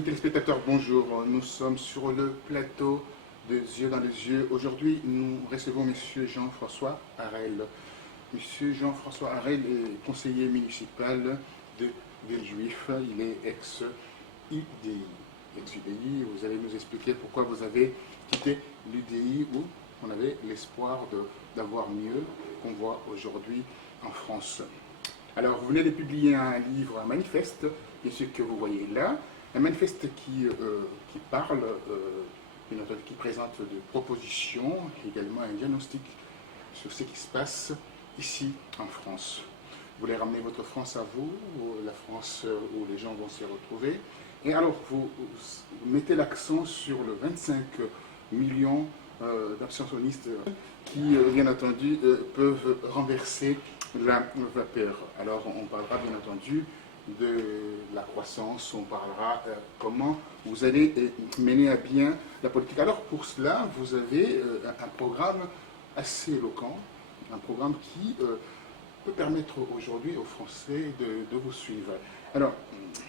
Amis téléspectateurs, bonjour. Nous sommes sur le plateau de Yeux dans les yeux. Aujourd'hui, nous recevons M. Jean-François Harel. M. Jean-François Harel est conseiller municipal de Villejuif. Il est ex-UDI. Ex-UDI, vous allez nous expliquer pourquoi vous avez quitté l'UDI où on avait l'espoir d'avoir mieux qu'on voit aujourd'hui en France. Alors, vous venez de publier un livre, un manifeste, et ce que vous voyez là, un manifeste qui parle, qui présente des propositions, également un diagnostic sur ce qui se passe ici en France. Vous voulez ramener votre France à vous, la France où les gens vont s'y retrouver. Et alors, vous mettez l'accent sur le 25 millions d'abstentionnistes qui, bien entendu, peuvent renverser la vapeur. Alors, on parlera bien entendu de la croissance, on parlera comment vous allez mener à bien la politique. Alors, pour cela, vous avez un programme assez éloquent, un programme qui peut permettre aujourd'hui aux Français de vous suivre. Alors,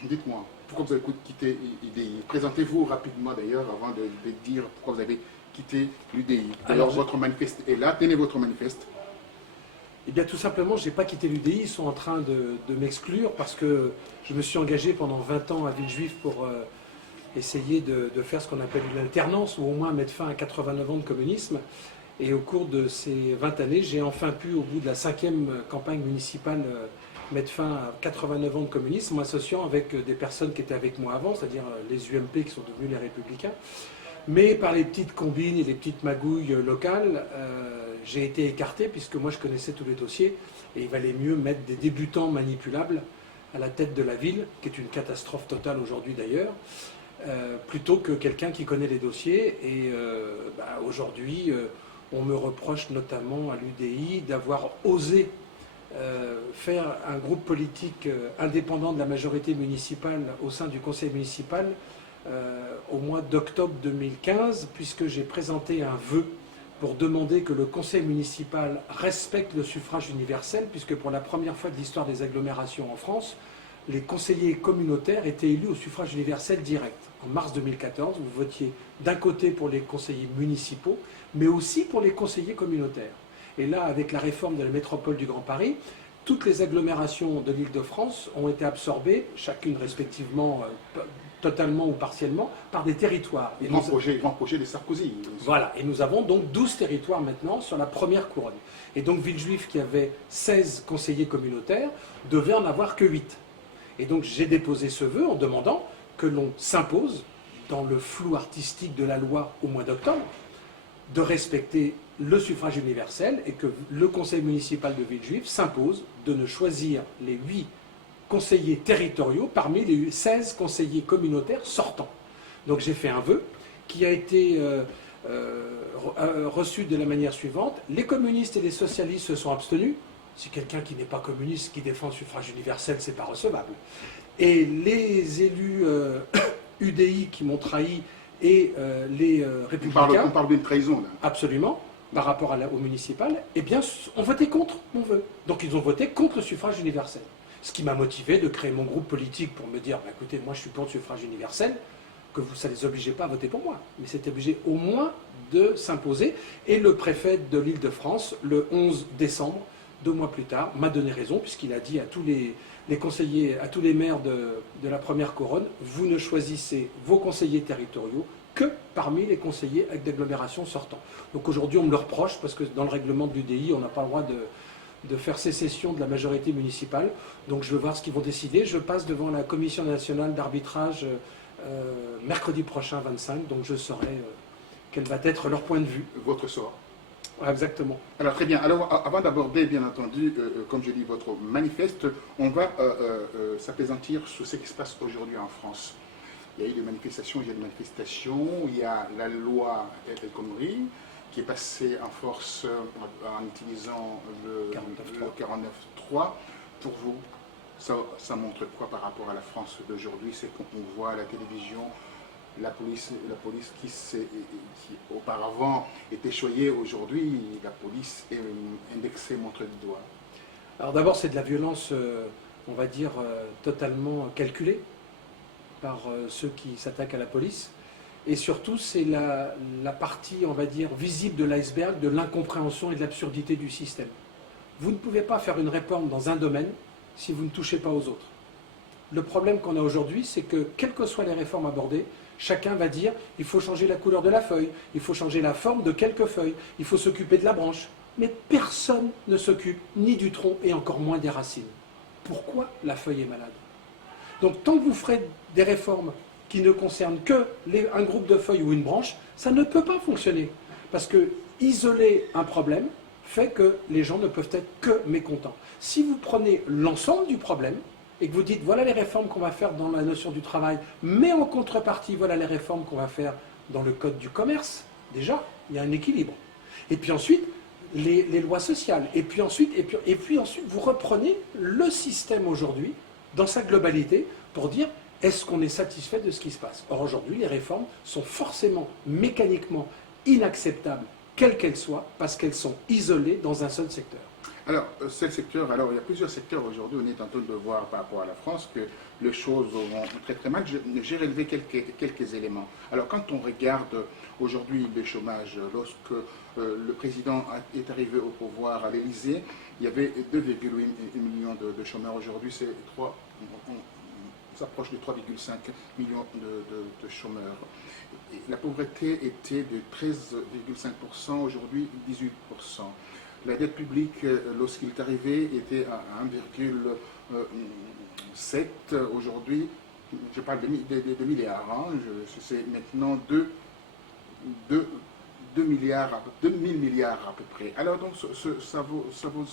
dites-moi, pourquoi vous avez quitté l'UDI? Présentez-vous rapidement d'ailleurs avant de dire pourquoi vous avez quitté l'UDI. Alors, votre manifeste est là, tenez votre manifeste. Eh bien, tout simplement, je n'ai pas quitté l'UDI, ils sont en train de m'exclure parce que je me suis engagé pendant 20 ans à Villejuif pour essayer de faire ce qu'on appelle une alternance ou au moins mettre fin à 89 ans de communisme. Et au cours de ces 20 années, j'ai enfin pu, au bout de la 5e campagne municipale, mettre fin à 89 ans de communisme, m'associant avec des personnes qui étaient avec moi avant, c'est-à-dire les UMP qui sont devenus les Républicains. Mais par les petites combines et les petites magouilles locales, j'ai été écarté puisque moi je connaissais tous les dossiers et il valait mieux mettre des débutants manipulables à la tête de la ville, qui est une catastrophe totale aujourd'hui d'ailleurs, plutôt que quelqu'un qui connaît les dossiers. Et aujourd'hui, on me reproche notamment à l'UDI d'avoir osé faire un groupe politique indépendant de la majorité municipale au sein du conseil municipal au mois d'octobre 2015, puisque j'ai présenté un vœu pour demander que le conseil municipal respecte le suffrage universel, puisque pour la première fois de l'histoire des agglomérations en France, les conseillers communautaires étaient élus au suffrage universel direct. En mars 2014, vous votiez d'un côté pour les conseillers municipaux, mais aussi pour les conseillers communautaires. Et là, avec la réforme de la métropole du Grand Paris, toutes les agglomérations de l'Île-de-France ont été absorbées, chacune respectivement totalement ou partiellement, par des territoires. Grand projet de Sarkozy. Voilà, et nous avons donc 12 territoires maintenant sur la première couronne. Et donc Villejuif, qui avait 16 conseillers communautaires, devait en avoir que 8. Et donc j'ai déposé ce vœu en demandant que l'on s'impose, dans le flou artistique de la loi au mois d'octobre, de respecter le suffrage universel et que le conseil municipal de Villejuif s'impose de ne choisir les 8 conseillers territoriaux parmi les 16 conseillers communautaires sortants. Donc j'ai fait un vœu qui a été reçu de la manière suivante. Les communistes et les socialistes se sont abstenus. Si quelqu'un qui n'est pas communiste, qui défend le suffrage universel, c'est pas recevable. Et les élus UDI qui m'ont trahi et les républicains... On parle d'une trahison, là. Absolument, par rapport au municipal, eh bien, ont voté contre mon vœu. Donc ils ont voté contre le suffrage universel. Ce qui m'a motivé de créer mon groupe politique pour me dire, bah, écoutez, moi je suis pour le suffrage universel, que ça ne les obligeait pas à voter pour moi, mais c'était obligé au moins de s'imposer. Et le préfet de l'Île-de-France, le 11 décembre, 2 mois plus tard, m'a donné raison, puisqu'il a dit à tous les conseillers, à tous les maires de la première couronne, vous ne choisissez vos conseillers territoriaux que parmi les conseillers avec d'agglomération sortants. Donc aujourd'hui, on me le reproche, parce que dans le règlement de l'UDI, on n'a pas le droit de faire sécession de la majorité municipale. Donc je veux voir ce qu'ils vont décider. Je passe devant la commission nationale d'arbitrage mercredi prochain 25, donc je saurai quel va être leur point de vue. Votre sort. Exactement. Alors très bien. Alors avant d'aborder bien entendu, comme je dis, votre manifeste, on va s'apaisantir sur ce qui se passe aujourd'hui en France. Il y a eu des manifestations, il y a la loi El Khomri qui est passée en force en utilisant le 49.3. Pour vous, ça montre quoi par rapport à la France d'aujourd'hui? C'est qu'on voit à la télévision la police qui auparavant était choyée, aujourd'hui la police est indexée, montre du doigt. Alors d'abord, c'est de la violence, on va dire, totalement calculée. par ceux qui s'attaquent à la police. Et surtout, c'est la partie, on va dire, visible de l'iceberg de l'incompréhension et de l'absurdité du système. Vous ne pouvez pas faire une réforme dans un domaine si vous ne touchez pas aux autres. Le problème qu'on a aujourd'hui, c'est que, quelles que soient les réformes abordées, chacun va dire il faut changer la couleur de la feuille, il faut changer la forme de quelques feuilles, il faut s'occuper de la branche. Mais personne ne s'occupe ni du tronc et encore moins des racines. Pourquoi la feuille est malade? Donc tant que vous ferez des réformes qui ne concernent que un groupe de feuilles ou une branche, ça ne peut pas fonctionner. Parce que isoler un problème fait que les gens ne peuvent être que mécontents. Si vous prenez l'ensemble du problème et que vous dites voilà les réformes qu'on va faire dans la notion du travail, mais en contrepartie voilà les réformes qu'on va faire dans le code du commerce, déjà il y a un équilibre. Et puis ensuite les lois sociales. Et puis ensuite vous reprenez le système aujourd'hui dans sa globalité pour dire est-ce qu'on est satisfait de ce qui se passe? Or aujourd'hui, les réformes sont forcément mécaniquement inacceptables, quelles qu'elles soient, parce qu'elles sont isolées dans un seul secteur. Alors, seul secteur, alors il y a plusieurs secteurs aujourd'hui, on est en train de voir par rapport à la France que les choses vont très très mal. J'ai relevé quelques éléments. Alors quand on regarde aujourd'hui le chômage, lorsque le président est arrivé au pouvoir à l'Élysée, il y avait 2,8 millions de chômeurs. Aujourd'hui, c'est 3, on s'approche de 3,5 millions de chômeurs. Et la pauvreté était de 13,5%, aujourd'hui 18%. La dette publique, lorsqu'il est arrivé, était à 1,7. Aujourd'hui, je parle de milliards, hein, c'est maintenant 2 milliards, 2000 milliards à peu près. Alors donc ça vous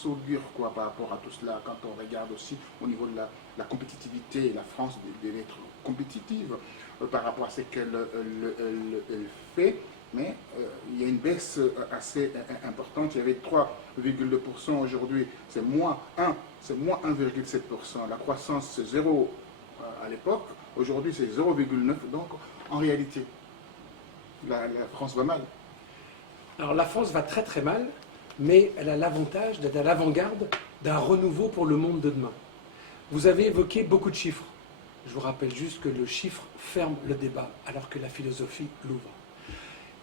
augure quoi par rapport à tout cela quand on regarde aussi au niveau de la compétitivité, la France d'être compétitive par rapport à ce qu'elle fait, mais il y a une baisse assez importante. Il y avait 3,2%, aujourd'hui c'est moins 1,7%. La croissance c'est 0 à l'époque, aujourd'hui c'est 0,9%. Donc en réalité, la France va mal. Alors la France va très très mal, mais elle a l'avantage d'être à l'avant-garde d'un renouveau pour le monde de demain. Vous avez évoqué beaucoup de chiffres. Je vous rappelle juste que le chiffre ferme le débat, alors que la philosophie l'ouvre.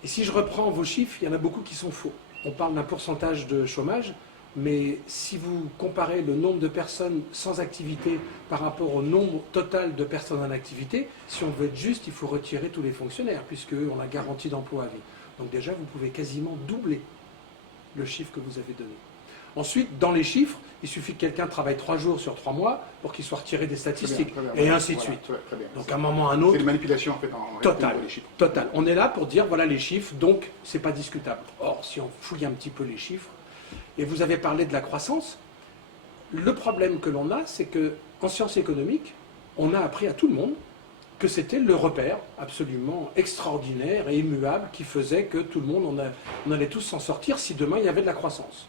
Et si je reprends vos chiffres, il y en a beaucoup qui sont faux. On parle d'un pourcentage de chômage, mais si vous comparez le nombre de personnes sans activité par rapport au nombre total de personnes en activité, si on veut être juste, il faut retirer tous les fonctionnaires, puisqu'on a garantie d'emploi à vie. Donc déjà, vous pouvez quasiment doubler le chiffre que vous avez donné. Ensuite, dans les chiffres, il suffit que quelqu'un travaille 3 jours sur 3 mois pour qu'il soit retiré des statistiques, très bien, et ainsi de suite. Très bien. Donc à un moment ou à un autre... C'est une manipulation en fait en Total, les chiffres. total. On est là pour dire, voilà les chiffres, donc c'est pas discutable. Or, si on fouille un petit peu les chiffres, et vous avez parlé de la croissance, le problème que l'on a, c'est qu'en sciences économiques, on a appris à tout le monde que c'était le repère absolument extraordinaire et immuable qui faisait que tout le monde, on allait tous s'en sortir si demain il y avait de la croissance.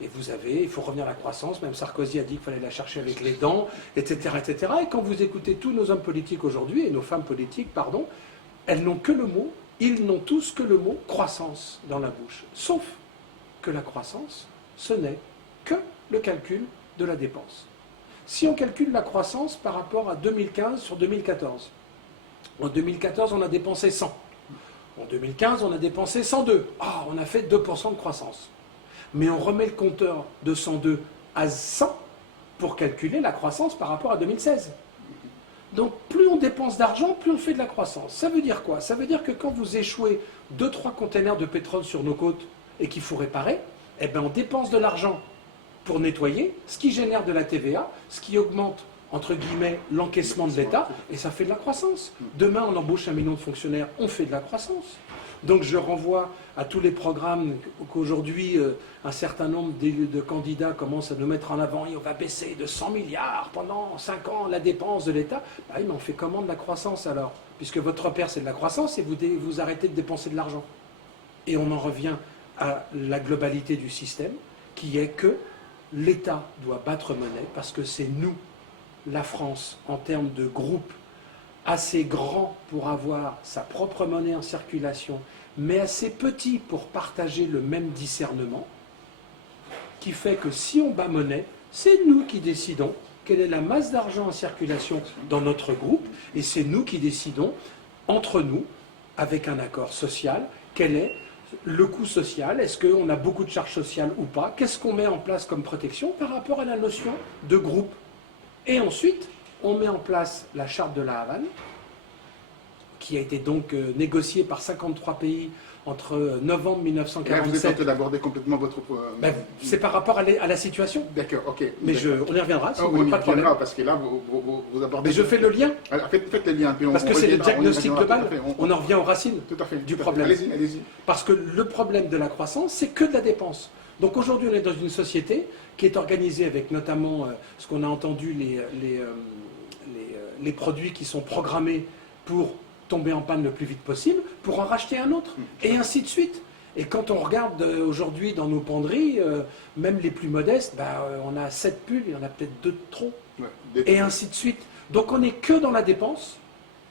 Et il faut revenir à la croissance, même Sarkozy a dit qu'il fallait la chercher avec les dents, etc., etc. Et quand vous écoutez tous nos hommes politiques aujourd'hui, et nos femmes politiques, pardon, elles n'ont que le mot, ils n'ont tous que le mot croissance dans la bouche. Sauf que la croissance, ce n'est que le calcul de la dépense. Si on calcule la croissance par rapport à 2015 sur 2014, en 2014, on a dépensé 100. En 2015, on a dépensé 102. Ah, on a fait 2% de croissance. Mais on remet le compteur de 102 à 100 pour calculer la croissance par rapport à 2016. Donc, plus on dépense d'argent, plus on fait de la croissance. Ça veut dire quoi? Ça veut dire que quand vous échouez 2-3 containers de pétrole sur nos côtes et qu'il faut réparer, eh bien, on dépense de l'argent pour nettoyer, ce qui génère de la TVA, ce qui augmente entre guillemets, l'encaissement de l'État, et ça fait de la croissance. Demain, on embauche 1 million de fonctionnaires, on fait de la croissance. Donc je renvoie à tous les programmes qu'aujourd'hui, un certain nombre de candidats commencent à nous mettre en avant, et on va baisser de 100 milliards pendant 5 ans la dépense de l'État. Bah oui, mais on fait comment de la croissance alors? Puisque votre repère, c'est de la croissance, et vous arrêtez de dépenser de l'argent. Et on en revient à la globalité du système, qui est que l'État doit battre monnaie, parce que c'est nous, la France, en termes de groupe, assez grand pour avoir sa propre monnaie en circulation, mais assez petit pour partager le même discernement, qui fait que si on bat monnaie, c'est nous qui décidons quelle est la masse d'argent en circulation dans notre groupe, et c'est nous qui décidons, entre nous, avec un accord social, quel est le coût social, est-ce qu'on a beaucoup de charges sociales ou pas, qu'est-ce qu'on met en place comme protection par rapport à la notion de groupe. Et ensuite, on met en place la charte de la Havane, qui a été donc négociée par 53 pays entre novembre Là, vous êtes en 1947. train d'aborder complètement votre... Ben, c'est par rapport à la situation. D'accord, ok. Mais d'accord. on y reviendra, si Ah, vous on voulez, y pas de problème. reviendra, parce que là, vous abordez... Mais je fais le lien, Alors, faites le lien. Puis parce que c'est le diagnostic global, on en revient aux racines Tout à fait. du tout à fait. problème. Allez-y, allez-y. Parce que le problème de la croissance, c'est que de la dépense. Donc aujourd'hui, on est dans une société qui est organisée avec notamment ce qu'on a entendu, les produits qui sont programmés pour tomber en panne le plus vite possible, pour en racheter un autre, et ainsi de suite. Et quand on regarde aujourd'hui dans nos penderies, même les plus modestes, on a 7 pulls, il y en a peut-être 2 de trop, Ouais, et ainsi de suite. Donc on n'est que dans la dépense,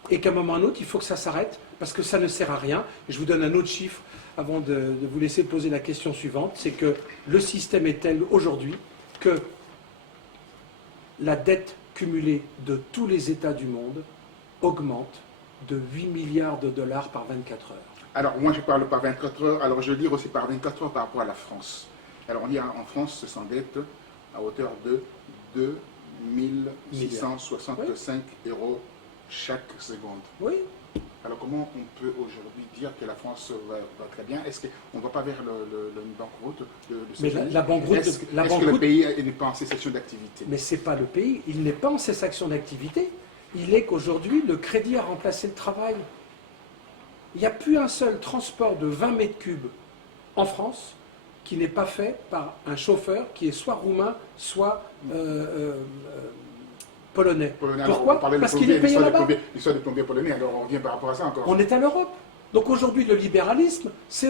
et qu'à un moment ou à un autre, il faut que ça s'arrête, parce que ça ne sert à rien. Je vous donne un autre chiffre avant de vous laisser poser la question suivante, c'est que le système est tel aujourd'hui que la dette cumulée de tous les États du monde augmente de 8 milliards de dollars par 24 heures. Alors, moi, je parle par 24 heures. Alors, je lis aussi par 24 heures par rapport à la France. Alors, on dit en France, se s'endette à hauteur de 2 665 euros chaque seconde. Oui, Alors, comment on peut aujourd'hui dire que la France va très bien? Est-ce qu'on ne va pas vers le banqueroute de ce mais pays? la banqueroute, Est-ce que le pays n'est pas en cessation d'activité? mais ce n'est pas le pays, il n'est pas en cessation d'activité. Il est qu'aujourd'hui, le crédit a remplacé le travail. Il n'y a plus un seul transport de 20 mètres cubes en France qui n'est pas fait par un chauffeur qui est soit roumain, soit polonais. Polonais, Pourquoi? alors, on parlait Parce de qu'il est payé l'histoire là-bas. l'histoire des plombiers polonais, alors on revient par rapport à ça encore. On est à l'Europe. Donc aujourd'hui, le libéralisme, c'est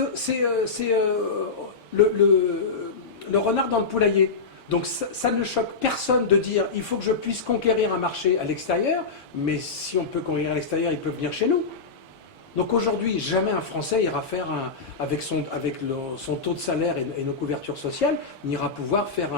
le renard dans le poulailler. Donc ça ne choque personne de dire il faut que je puisse conquérir un marché à l'extérieur, mais si on peut conquérir à l'extérieur, il peut venir chez nous. Donc aujourd'hui, jamais un Français ira faire, avec son taux de salaire et nos couvertures sociales, n'ira pouvoir faire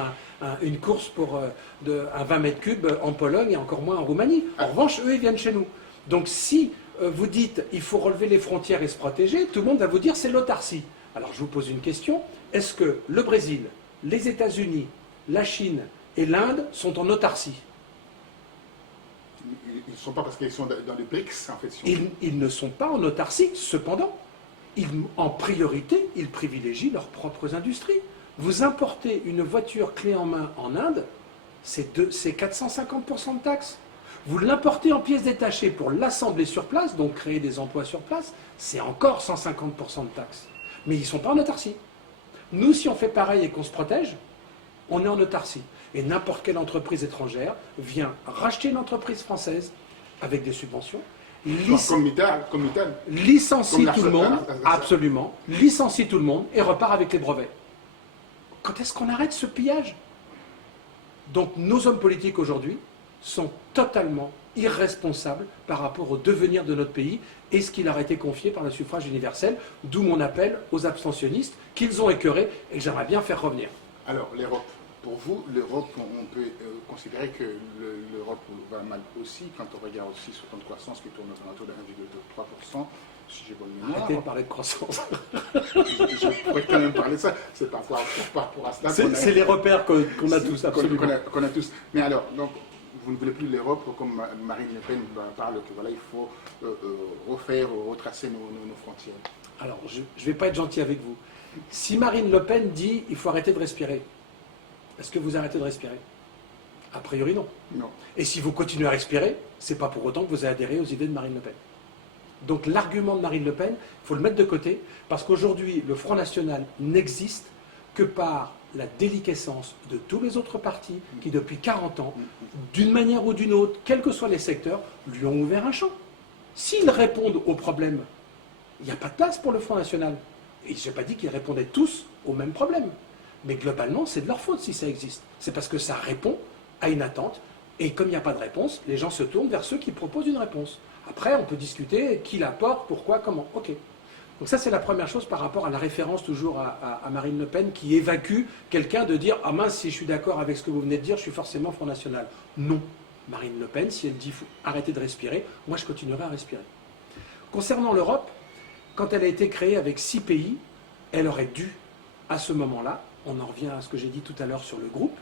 une course pour un 20 mètres cubes en Pologne et encore moins en Roumanie. En revanche, eux, ils viennent chez nous. Donc si vous dites il faut relever les frontières et se protéger, tout le monde va vous dire c'est l'autarcie. Alors je vous pose une question, est-ce que le Brésil, les États-Unis, la Chine et l'Inde sont en autarcie? Ils ne sont pas parce qu'ils sont dans les BRICS, en fait. Ils ne sont pas en autarcie, cependant, en priorité, ils privilégient leurs propres industries. Vous importez une voiture clé en main en Inde, c'est 450% de taxes. Vous l'importez en pièces détachées pour l'assembler sur place, donc créer des emplois sur place, c'est encore 150% de taxes. Mais ils ne sont pas en autarcie. Nous, si on fait pareil et qu'on se protège, on est en autarcie. Et n'importe quelle entreprise étrangère vient racheter une entreprise française avec des subventions, Comme Mittal. licencie Comme tout le monde, la- absolument, licencie tout le monde et repart avec les brevets. Quand est-ce qu'on arrête ce pillage? Donc nos hommes politiques aujourd'hui sont totalement irresponsables par rapport au devenir de notre pays et ce qui leur a été confié par le suffrage universel, d'où mon appel aux abstentionnistes qu'ils ont écœurés et que j'aimerais bien faire revenir. Alors, l'Europe. Pour vous, l'Europe, on peut considérer que l'Europe va mal aussi, quand on regarde aussi sur le taux de croissance qui tourne aux alentours de 1,3%, si j'ai bonne mémoire. Arrêtez de parler de croissance. Je pourrais quand même parler de ça. C'est par rapport à cela C'est les repères qu'on a tous, absolument. qu'on a tous. Mais alors, donc, vous ne voulez plus l'Europe comme Marine Le Pen parle que voilà, il faut refaire, retracer nos frontières. Alors, je ne vais pas être gentil avec vous. Si Marine Le Pen dit il faut arrêter de respirer, est-ce que vous arrêtez de respirer? A priori, non. Non. Et si vous continuez à respirer, c'est pas pour autant que vous adhérez aux idées de Marine Le Pen. Donc l'argument de Marine Le Pen, il faut le mettre de côté, parce qu'aujourd'hui, le Front National n'existe que par la déliquescence de tous les autres partis qui, depuis 40 ans, d'une manière ou d'une autre, quels que soient les secteurs, lui ont ouvert un champ. S'ils répondent aux problèmes, il n'y a pas de place pour le Front National. Et je n'ai pas dit qu'ils répondaient tous aux mêmes problèmes. Mais globalement, c'est de leur faute si ça existe. C'est parce que ça répond à une attente. Et comme il n'y a pas de réponse, les gens se tournent vers ceux qui proposent une réponse. Après, on peut discuter qui l'apporte, pourquoi, comment. Ok. Donc ça, c'est la première chose par rapport à la référence toujours à Marine Le Pen qui évacue quelqu'un de dire « Ah mince, si je suis d'accord avec ce que vous venez de dire, je suis forcément Front National ». Non. Marine Le Pen, si elle dit « faut arrêter de respirer », moi je continuerai à respirer. Concernant l'Europe, quand elle a été créée avec 6 pays, elle aurait dû, à ce moment-là, on en revient à ce que j'ai dit tout à l'heure sur le groupe,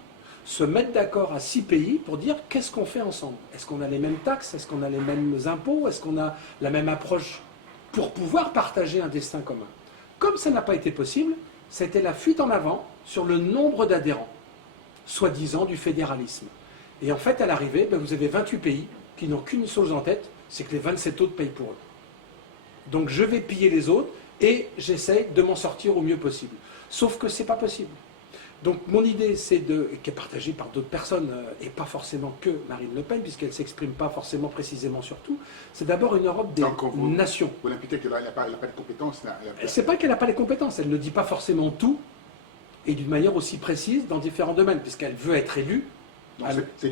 se mettre d'accord à 6 pays pour dire qu'est-ce qu'on fait ensemble. Est-ce qu'on a les mêmes taxes? Est-ce qu'on a les mêmes impôts? Est-ce qu'on a la même approche pour pouvoir partager un destin commun? Comme ça n'a pas été possible, c'était la fuite en avant sur le nombre d'adhérents, soi-disant du fédéralisme. Et en fait, à l'arrivée, vous avez 28 pays qui n'ont qu'une chose en tête, c'est que les 27 autres payent pour eux. Donc je vais piller les autres et j'essaye de m'en sortir au mieux possible. Sauf que ce n'est pas possible. Donc mon idée, c'est qui est partagée par d'autres personnes, et pas forcément que Marine Le Pen, puisqu'elle ne s'exprime pas forcément précisément sur tout, c'est d'abord une Europe des nations. Vous l'imputez qu'elle n'a pas de compétences. C'est pas qu'elle n'a pas les compétences, elle ne dit pas forcément tout, et d'une manière aussi précise dans différents domaines, puisqu'elle veut être élue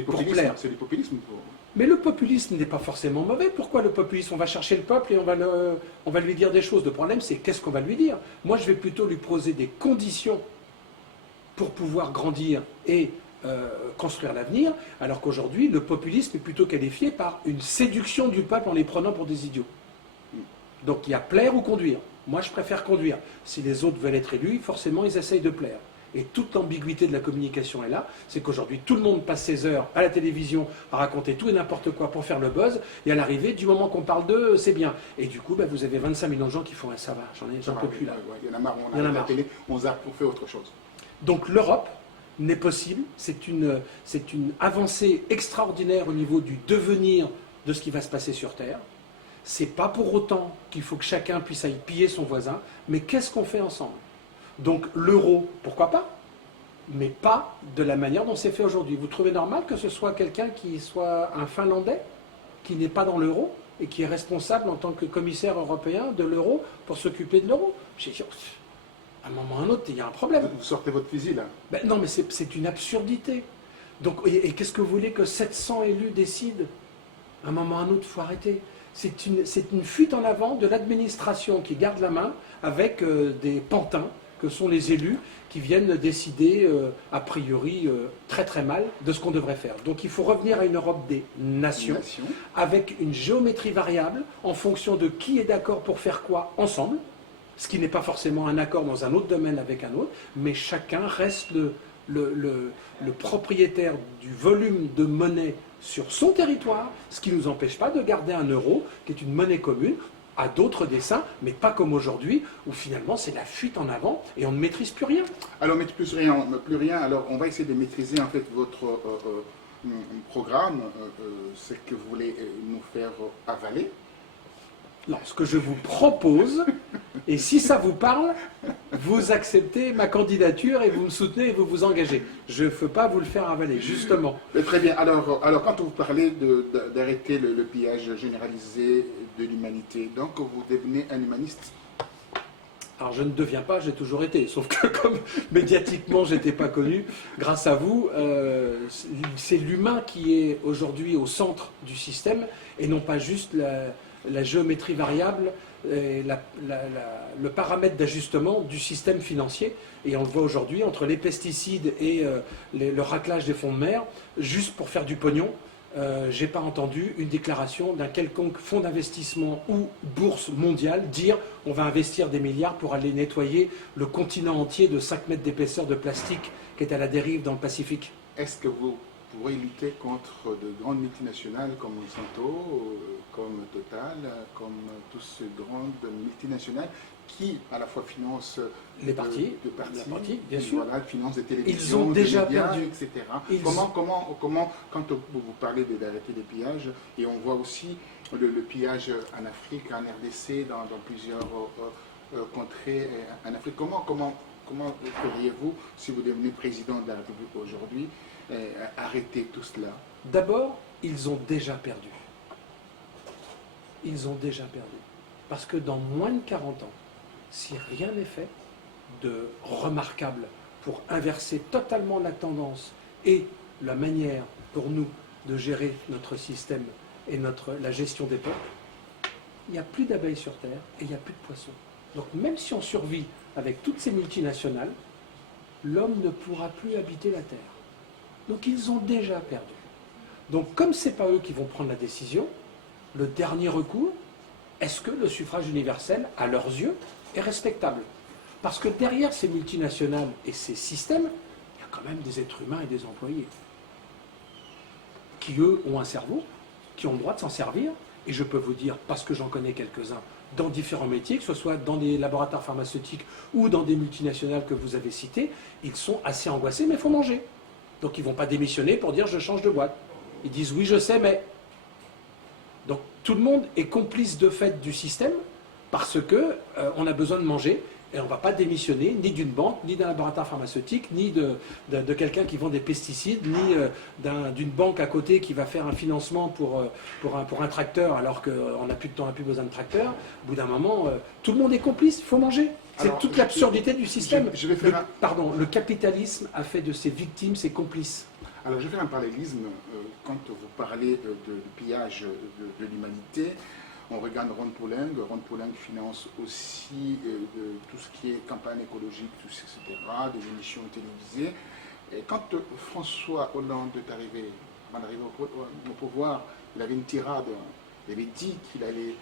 pour plaire. C'est du populisme. Mais le populisme n'est pas forcément mauvais. Pourquoi le populisme? On va chercher le peuple et on va lui dire des choses. Le problème, c'est qu'est-ce qu'on va lui dire? Moi, je vais plutôt lui poser des conditions pour pouvoir grandir et construire l'avenir, alors qu'aujourd'hui, le populisme est plutôt qualifié par une séduction du peuple en les prenant pour des idiots. Donc il y a plaire ou conduire. Moi, je préfère conduire. Si les autres veulent être élus, forcément, ils essayent de plaire. Et toute l'ambiguïté de la communication est là, c'est qu'aujourd'hui, tout le monde passe ses heures à la télévision à raconter tout et n'importe quoi pour faire le buzz, et à l'arrivée, du moment qu'on parle d'eux, c'est bien. Et du coup, vous avez 25 millions de gens qui font « ça va, j'en peux plus là ». Il y en a marre, on arrête la télé, on zappe, on fait autre chose. Donc l'Europe n'est possible, c'est une avancée extraordinaire au niveau du devenir de ce qui va se passer sur Terre. C'est pas pour autant qu'il faut que chacun puisse aller piller son voisin, mais qu'est-ce qu'on fait ensemble? Donc l'euro, pourquoi pas, mais pas de la manière dont c'est fait aujourd'hui. Vous trouvez normal que ce soit quelqu'un qui soit un Finlandais, qui n'est pas dans l'euro, et qui est responsable en tant que commissaire européen de l'euro pour s'occuper de l'euro? À un moment ou à un autre, il y a un problème. Vous sortez votre fusil là. Non, mais c'est une absurdité. Donc, et qu'est-ce que vous voulez que 700 élus décident? À un moment ou à un autre, il faut arrêter. C'est une fuite en avant de l'administration qui garde la main avec des pantins que sont les élus qui viennent décider a priori très très mal de ce qu'on devrait faire. Donc il faut revenir à une Europe des nations avec une géométrie variable en fonction de qui est d'accord pour faire quoi ensemble, ce qui n'est pas forcément un accord dans un autre domaine avec un autre, mais chacun reste le propriétaire du volume de monnaie sur son territoire, ce qui ne nous empêche pas de garder un euro, qui est une monnaie commune, à d'autres desseins, mais pas comme aujourd'hui, où finalement c'est la fuite en avant et on ne maîtrise plus rien. Alors on ne maîtrise plus rien, alors on va essayer de maîtriser en fait votre programme, ce que vous voulez nous faire avaler. Non, ce que je vous propose, et si ça vous parle, vous acceptez ma candidature et vous me soutenez et vous vous engagez. Je ne peux pas vous le faire avaler, justement. Mais très bien. Alors quand vous parlez d'arrêter le pillage généralisé de l'humanité, donc vous devenez un humaniste? Alors je ne deviens pas, j'ai toujours été, sauf que comme médiatiquement je n'étais pas connu, grâce à vous, c'est l'humain qui est aujourd'hui au centre du système et non pas juste la géométrie variable, et le paramètre d'ajustement du système financier. Et on le voit aujourd'hui entre les pesticides et le raclage des fonds de mer, juste pour faire du pognon. J'ai pas entendu une déclaration d'un quelconque fonds d'investissement ou bourse mondiale dire on va investir des milliards pour aller nettoyer le continent entier de 5 mètres d'épaisseur de plastique qui est à la dérive dans le Pacifique. Est-ce que vous pourrez lutter contre de grandes multinationales comme Monsanto, comme Total, comme toutes ces grandes multinationales qui à la fois financent les partis, bien sûr. Voilà, financent des télévisions, ils ont déjà des médias, perdu, etc. Comment, quand vous parlez d'arrêter les pillages, et on voit aussi le pillage en Afrique, en RDC, dans plusieurs contrées en Afrique, comment feriez-vous, si vous devenez président de la République aujourd'hui, arrêter tout cela? D'abord, ils ont déjà perdu. Ils ont déjà perdu. Parce que dans moins de 40 ans, si rien n'est fait de remarquable pour inverser totalement la tendance et la manière pour nous de gérer notre système et la gestion des peuples, il n'y a plus d'abeilles sur Terre et il n'y a plus de poissons. Donc même si on survit avec toutes ces multinationales, l'homme ne pourra plus habiter la Terre. Donc ils ont déjà perdu. Donc comme ce n'est pas eux qui vont prendre la décision, le dernier recours, est-ce que le suffrage universel, à leurs yeux, est respectable? Parce que derrière ces multinationales et ces systèmes, il y a quand même des êtres humains et des employés qui, eux, ont un cerveau, qui ont le droit de s'en servir. Et je peux vous dire, parce que j'en connais quelques-uns, dans différents métiers, que ce soit dans des laboratoires pharmaceutiques ou dans des multinationales que vous avez citées, ils sont assez angoissés, mais il faut manger. Donc ils ne vont pas démissionner pour dire « je change de boîte ». Ils disent « oui, je sais, mais… ». Donc tout le monde est complice de fait du système parce qu'on a besoin de manger. Et on ne va pas démissionner ni d'une banque, ni d'un laboratoire pharmaceutique, ni de quelqu'un qui vend des pesticides, ni d'une banque à côté qui va faire un financement pour un tracteur alors qu'on n'a plus de temps, on n'a plus besoin de tracteur. Au bout d'un moment, tout le monde est complice, il faut manger. C'est toute l'absurdité du système. Le capitalisme a fait de ses victimes ses complices. Alors je vais faire un parallélisme. Quand vous parlez de pillage de l'humanité, on regarde Ron Pauling. Ron Pauling finance aussi tout ce qui est campagne écologique, etc., des émissions télévisées. Et quand François Hollande est arrivé, avant d'arriver au pouvoir, il avait une tirade. Il avait dit qu'il allait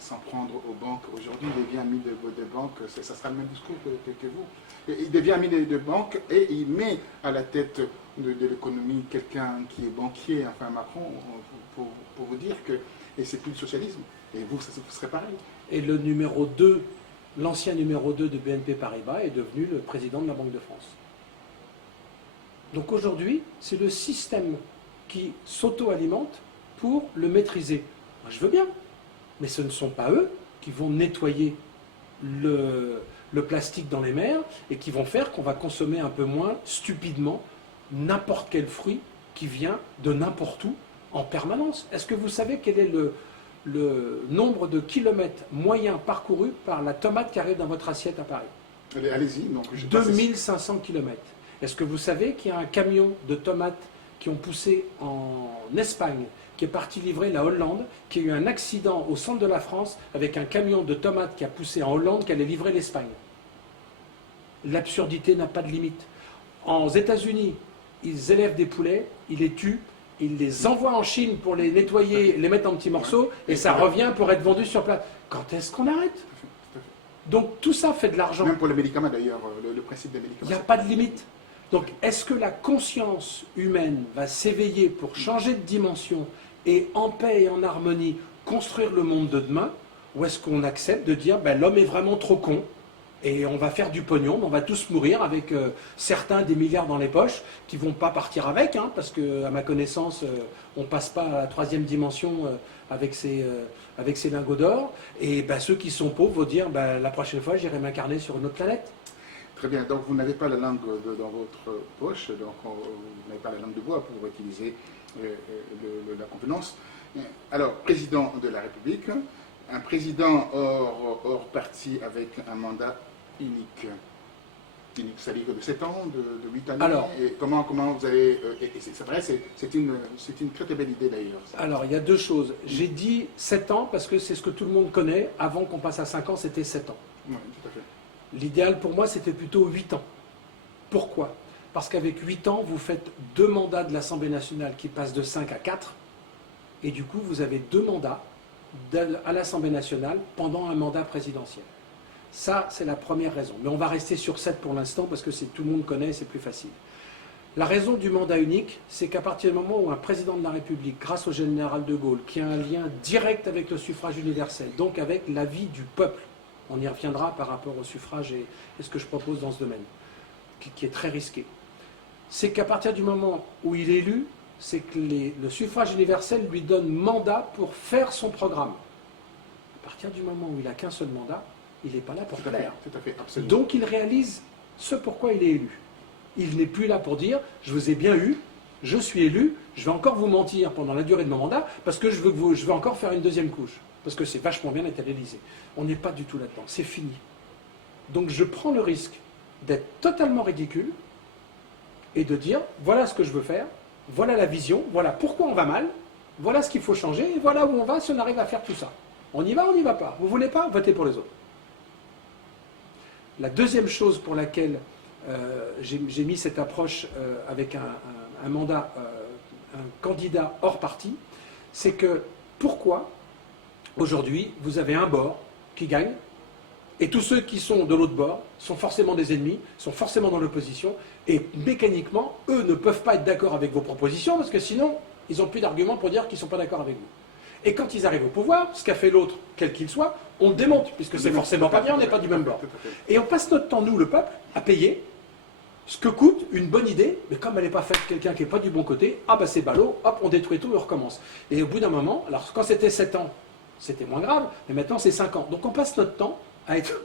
s'en prendre aux banques. Aujourd'hui, il devient ami de banques. Ça sera le même discours que vous. Et il devient ami de banques et il met à la tête de l'économie quelqu'un qui est banquier, enfin Macron, pour vous dire que et c'est plus le socialisme. Et vous, ça serait pareil. Et le numéro 2, l'ancien numéro 2 de BNP Paribas est devenu le président de la Banque de France. Donc aujourd'hui, c'est le système qui s'auto-alimente pour le maîtriser. Moi, je veux bien, mais ce ne sont pas eux qui vont nettoyer le plastique dans les mers et qui vont faire qu'on va consommer un peu moins stupidement n'importe quel fruit qui vient de n'importe où en permanence. Est-ce que vous savez quel est le nombre de kilomètres moyens parcourus par la tomate qui arrive dans votre assiette à Paris? Allez-y. 2500 kilomètres. Est-ce que vous savez qu'il y a un camion de tomates qui ont poussé en Espagne, qui est parti livrer la Hollande, qui a eu un accident au centre de la France avec un camion de tomates qui a poussé en Hollande, qui allait livrer l'Espagne? L'absurdité n'a pas de limite. Aux États-Unis, ils élèvent des poulets, ils les tuent, ils les envoient en Chine pour les nettoyer, les mettre en petits morceaux, et ça revient pour être vendu sur place. Quand est-ce qu'on arrête? Donc tout ça fait de l'argent. Même pour les médicaments d'ailleurs, le principe des médicaments. Il n'y a pas de limite. Donc est-ce que la conscience humaine va s'éveiller pour changer de dimension et en paix et en harmonie construire le monde de demain? Ou est-ce qu'on accepte de dire ben, l'homme est vraiment trop con et on va faire du pognon, on va tous mourir avec certains des milliards dans les poches qui ne vont pas partir avec, hein, parce qu'à ma connaissance, on ne passe pas à la troisième dimension avec ces lingots d'or. Et ben, ceux qui sont pauvres vont dire ben, la prochaine fois, j'irai m'incarner sur une autre planète. Très bien, donc vous n'avez pas la langue dans votre poche, donc vous n'avez pas la langue de bois pour utiliser la convenance. Alors, président de la République, un président hors parti avec un mandat unique. Ça dit que de 7 ans, de 8 années. Alors, et comment vous allez... c'est vrai, c'est une très belle idée d'ailleurs. Alors, il y a deux choses. J'ai dit 7 ans parce que c'est ce que tout le monde connaît. Avant qu'on passe à 5 ans, c'était 7 ans. Oui, tout à fait. L'idéal pour moi, c'était plutôt 8 ans. Pourquoi? Parce qu'avec 8 ans, vous faites 2 mandats de l'Assemblée nationale qui passent de 5 à 4. Et du coup, vous avez 2 mandats à l'Assemblée nationale pendant un mandat présidentiel. Ça, c'est la première raison. Mais on va rester sur 7 pour l'instant parce que tout le monde connaît, c'est plus facile. La raison du mandat unique, c'est qu'à partir du moment où un président de la République, grâce au général de Gaulle, qui a un lien direct avec le suffrage universel, donc avec l'avis du peuple, on y reviendra par rapport au suffrage et ce que je propose dans ce domaine, qui est très risqué, c'est qu'à partir du moment où il est élu, c'est que le suffrage universel lui donne mandat pour faire son programme. À partir du moment où il n'a qu'un seul mandat, il n'est pas là pour plaire. Tout à fait, absolument. Donc il réalise ce pourquoi il est élu. Il n'est plus là pour dire « je vous ai bien eu, je suis élu, je vais encore vous mentir pendant la durée de mon mandat parce que je veux encore faire une deuxième couche. » Parce que c'est vachement bien d'être à l'Élysée. On n'est pas du tout là-dedans, c'est fini. Donc je prends le risque d'être totalement ridicule et de dire « voilà ce que je veux faire, voilà la vision, voilà pourquoi on va mal, voilà ce qu'il faut changer et voilà où on va si on arrive à faire tout ça. On y va pas. Vous voulez pas, votez pour les autres. » La deuxième chose pour laquelle j'ai mis cette approche avec un mandat, un candidat hors parti, c'est que pourquoi aujourd'hui vous avez un bord qui gagne et tous ceux qui sont de l'autre bord sont forcément des ennemis, sont forcément dans l'opposition et mécaniquement, eux ne peuvent pas être d'accord avec vos propositions parce que sinon, ils n'ont plus d'arguments pour dire qu'ils ne sont pas d'accord avec vous. Et quand ils arrivent au pouvoir, ce qu'a fait l'autre, quel qu'il soit, on le démonte, puisque c'est forcément pas bien, on n'est pas du même bord. Et on passe notre temps, nous, le peuple, à payer ce que coûte une bonne idée, mais comme elle n'est pas faite de quelqu'un qui n'est pas du bon côté, ah bah c'est ballot, hop, on détruit tout et on recommence. Et au bout d'un moment, alors quand c'était 7 ans, c'était moins grave, mais maintenant c'est 5 ans. Donc on passe notre temps à être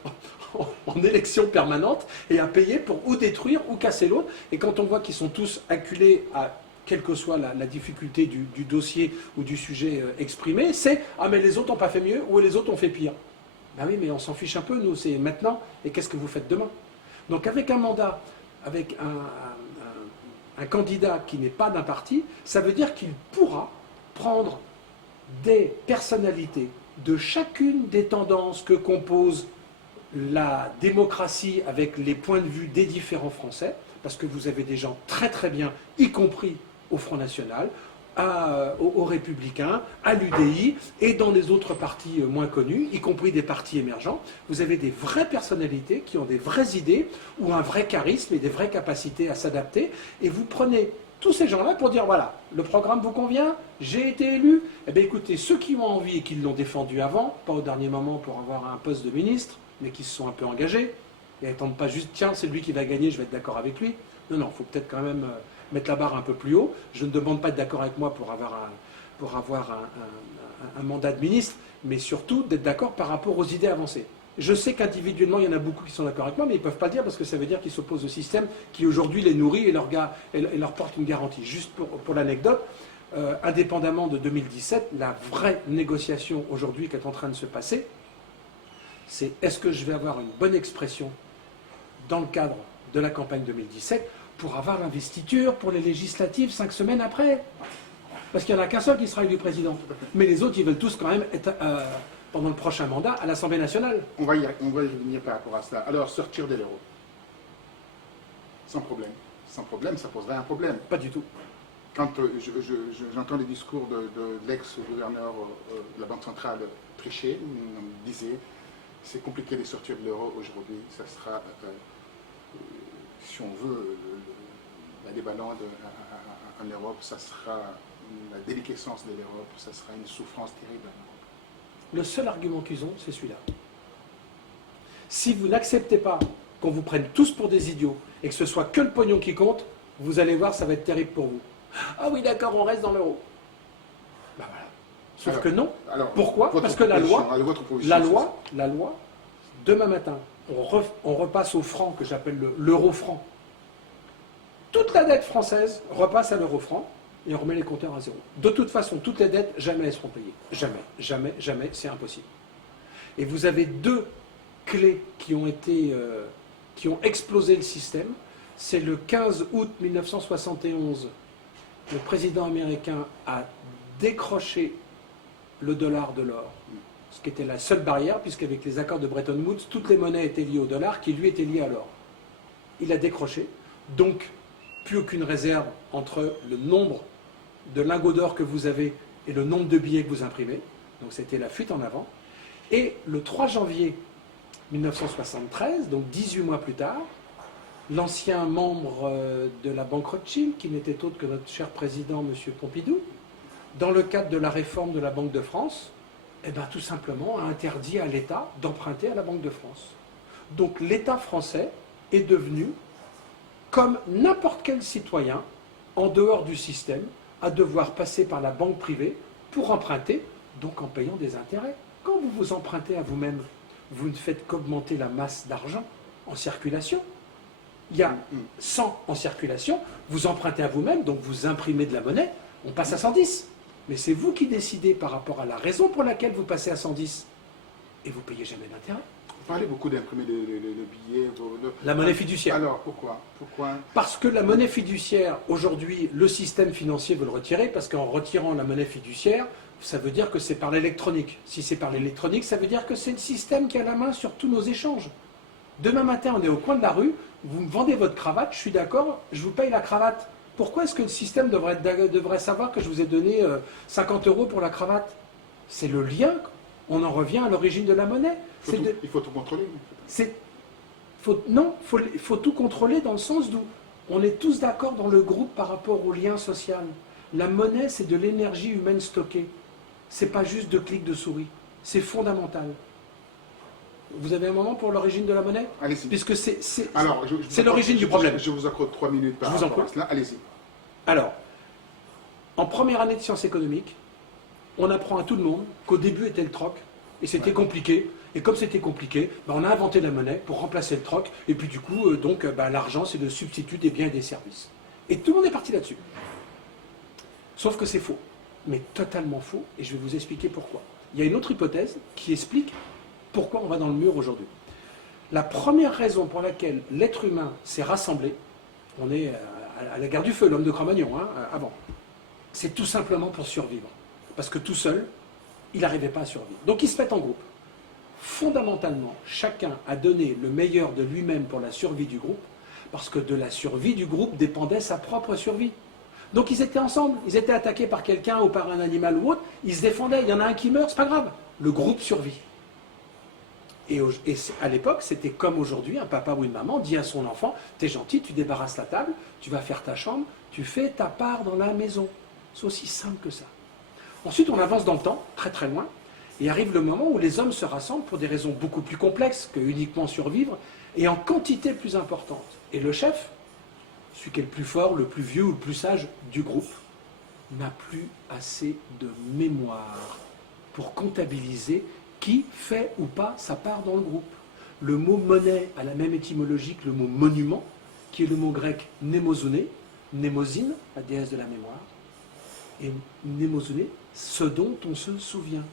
en élection permanente et à payer pour ou détruire ou casser l'autre. Et quand on voit qu'ils sont tous acculés à quelle que soit la difficulté du dossier ou du sujet exprimé, c'est « Ah mais les autres n'ont pas fait mieux ou les autres ont fait pire ». Ben oui, mais on s'en fiche un peu, nous, c'est maintenant, et qu'est-ce que vous faites demain? Donc avec un mandat, avec un candidat qui n'est pas d'un parti, ça veut dire qu'il pourra prendre des personnalités de chacune des tendances que compose la démocratie avec les points de vue des différents Français, parce que vous avez des gens très très bien, y compris au Front National, aux Républicains, à l'UDI et dans les autres partis moins connus, y compris des partis émergents. Vous avez des vraies personnalités qui ont des vraies idées ou un vrai charisme et des vraies capacités à s'adapter. Et vous prenez tous ces gens-là pour dire, voilà, le programme vous convient, j'ai été élu. Eh bien écoutez, ceux qui ont envie et qui l'ont défendu avant, pas au dernier moment pour avoir un poste de ministre, mais qui se sont un peu engagés, et n'attendent pas juste, tiens, c'est lui qui va gagner, je vais être d'accord avec lui. Non, non, il faut peut-être quand même mettre la barre un peu plus haut. Je ne demande pas d'être d'accord avec moi pour avoir un mandat de ministre, mais surtout d'être d'accord par rapport aux idées avancées. Je sais qu'individuellement, il y en a beaucoup qui sont d'accord avec moi, mais ils ne peuvent pas le dire parce que ça veut dire qu'ils s'opposent au système qui aujourd'hui les nourrit et leur porte une garantie. Juste pour l'anecdote, indépendamment de 2017, la vraie négociation aujourd'hui qui est en train de se passer, c'est est-ce que je vais avoir une bonne expression dans le cadre de la campagne 2017 pour avoir l'investiture pour les législatives 5 semaines après. Parce qu'il n'y en a qu'un seul qui sera élu président. Mais les autres, ils veulent tous quand même être, pendant le prochain mandat, à l'Assemblée nationale. On va y revenir par rapport à cela. Alors, sortir de l'euro. Sans problème. Sans problème, ça poserait un problème. Pas du tout. Quand j'entends les discours de l'ex-gouverneur de la Banque centrale Trichet, il disait c'est compliqué de sortir de l'euro aujourd'hui, ça sera, si on veut, la déballade en Europe, ça sera la déliquescence de l'Europe, ça sera une souffrance terrible en Europe. Le seul argument qu'ils ont, c'est celui-là. Si vous n'acceptez pas qu'on vous prenne tous pour des idiots et que ce soit que le pognon qui compte, vous allez voir, ça va être terrible pour vous. Ah oui, d'accord, on reste dans l'euro. Ben voilà. Sauf que non. Alors, pourquoi? Parce que la loi, demain matin, on repasse au franc que j'appelle l'euro-franc. Toute la dette française repasse à l'euro-franc et on remet les compteurs à zéro. De toute façon, toutes les dettes, jamais elles seront payées. Jamais, jamais, jamais, c'est impossible. Et vous avez deux clés qui ont explosé le système. C'est le 15 août 1971, le président américain a décroché le dollar de l'or, ce qui était la seule barrière, puisqu'avec les accords de Bretton Woods, toutes les monnaies étaient liées au dollar, qui lui était lié à l'or. Il a décroché, donc plus aucune réserve entre le nombre de lingots d'or que vous avez et le nombre de billets que vous imprimez, donc c'était la fuite en avant. Et le 3 janvier 1973, donc 18 mois plus tard, l'ancien membre de la Banque Rothschild, qui n'était autre que notre cher président, M. Pompidou, dans le cadre de la réforme de la Banque de France, eh bien, tout simplement a interdit à l'État d'emprunter à la Banque de France. Donc l'État français est devenu, comme n'importe quel citoyen, en dehors du système, à devoir passer par la banque privée pour emprunter, donc en payant des intérêts. Quand vous vous empruntez à vous-même, vous ne faites qu'augmenter la masse d'argent en circulation. Il y a 100 en circulation, vous empruntez à vous-même, donc vous imprimez de la monnaie, on passe à 110. Mais c'est vous qui décidez par rapport à la raison pour laquelle vous passez à 110. Et vous ne payez jamais d'intérêt. Vous parlez beaucoup d'imprimer des billets. La monnaie fiduciaire. Alors, pourquoi? Parce que la monnaie fiduciaire, aujourd'hui, le système financier veut le retirer, parce qu'en retirant la monnaie fiduciaire, ça veut dire que c'est par l'électronique. Si c'est par l'électronique, ça veut dire que c'est le système qui a la main sur tous nos échanges. Demain matin, on est au coin de la rue, vous me vendez votre cravate, je suis d'accord, je vous paye la cravate. Pourquoi est-ce que le système devrait savoir que je vous ai donné 50 € pour la cravate? C'est le lien, on en revient à l'origine de la monnaie. Il faut tout contrôler. Non, il faut tout contrôler dans le sens d'où on est tous d'accord dans le groupe par rapport au lien social. La monnaie, c'est de l'énergie humaine stockée. C'est pas juste de clics de souris. C'est fondamental. Vous avez un moment pour l'origine de la monnaie? Allez-y. Puisque c'est c'est l'origine du problème. Je vous accorde 3 minutes par rapport à cela. Allez-y. Alors, en première année de sciences économiques, on apprend à tout le monde qu'au début était le troc, et c'était compliqué. Et comme c'était compliqué, on a inventé la monnaie pour remplacer le troc, et puis du coup, l'argent, c'est le substitut des biens et des services. Et tout le monde est parti là-dessus. Sauf que c'est faux, mais totalement faux, et je vais vous expliquer pourquoi. Il y a une autre hypothèse qui explique pourquoi on va dans le mur aujourd'hui. La première raison pour laquelle l'être humain s'est rassemblé, on est à la guerre du feu, l'homme de Cro-Magnon, avant, c'est tout simplement pour survivre. Parce que tout seul, il n'arrivait pas à survivre. Donc ils se mettent en groupe. Fondamentalement, chacun a donné le meilleur de lui-même pour la survie du groupe, parce que de la survie du groupe dépendait sa propre survie. Donc ils étaient ensemble, ils étaient attaqués par quelqu'un ou par un animal ou autre, ils se défendaient, il y en a un qui meurt, c'est pas grave, le groupe survit. Et à l'époque, c'était comme aujourd'hui, un papa ou une maman dit à son enfant, t'es gentil, tu débarrasses la table, tu vas faire ta chambre, tu fais ta part dans la maison. C'est aussi simple que ça. Ensuite, on avance dans le temps, très très loin, et arrive le moment où les hommes se rassemblent pour des raisons beaucoup plus complexes que uniquement survivre, et en quantité plus importante. Et le chef, celui qui est le plus fort, le plus vieux ou le plus sage du groupe, n'a plus assez de mémoire pour comptabiliser qui fait ou pas sa part dans le groupe. Le mot monnaie a la même étymologie que le mot monument, qui est le mot grec mnémosone, mnémosine, la déesse de la mémoire, et mnémosone, ce dont on se souvient.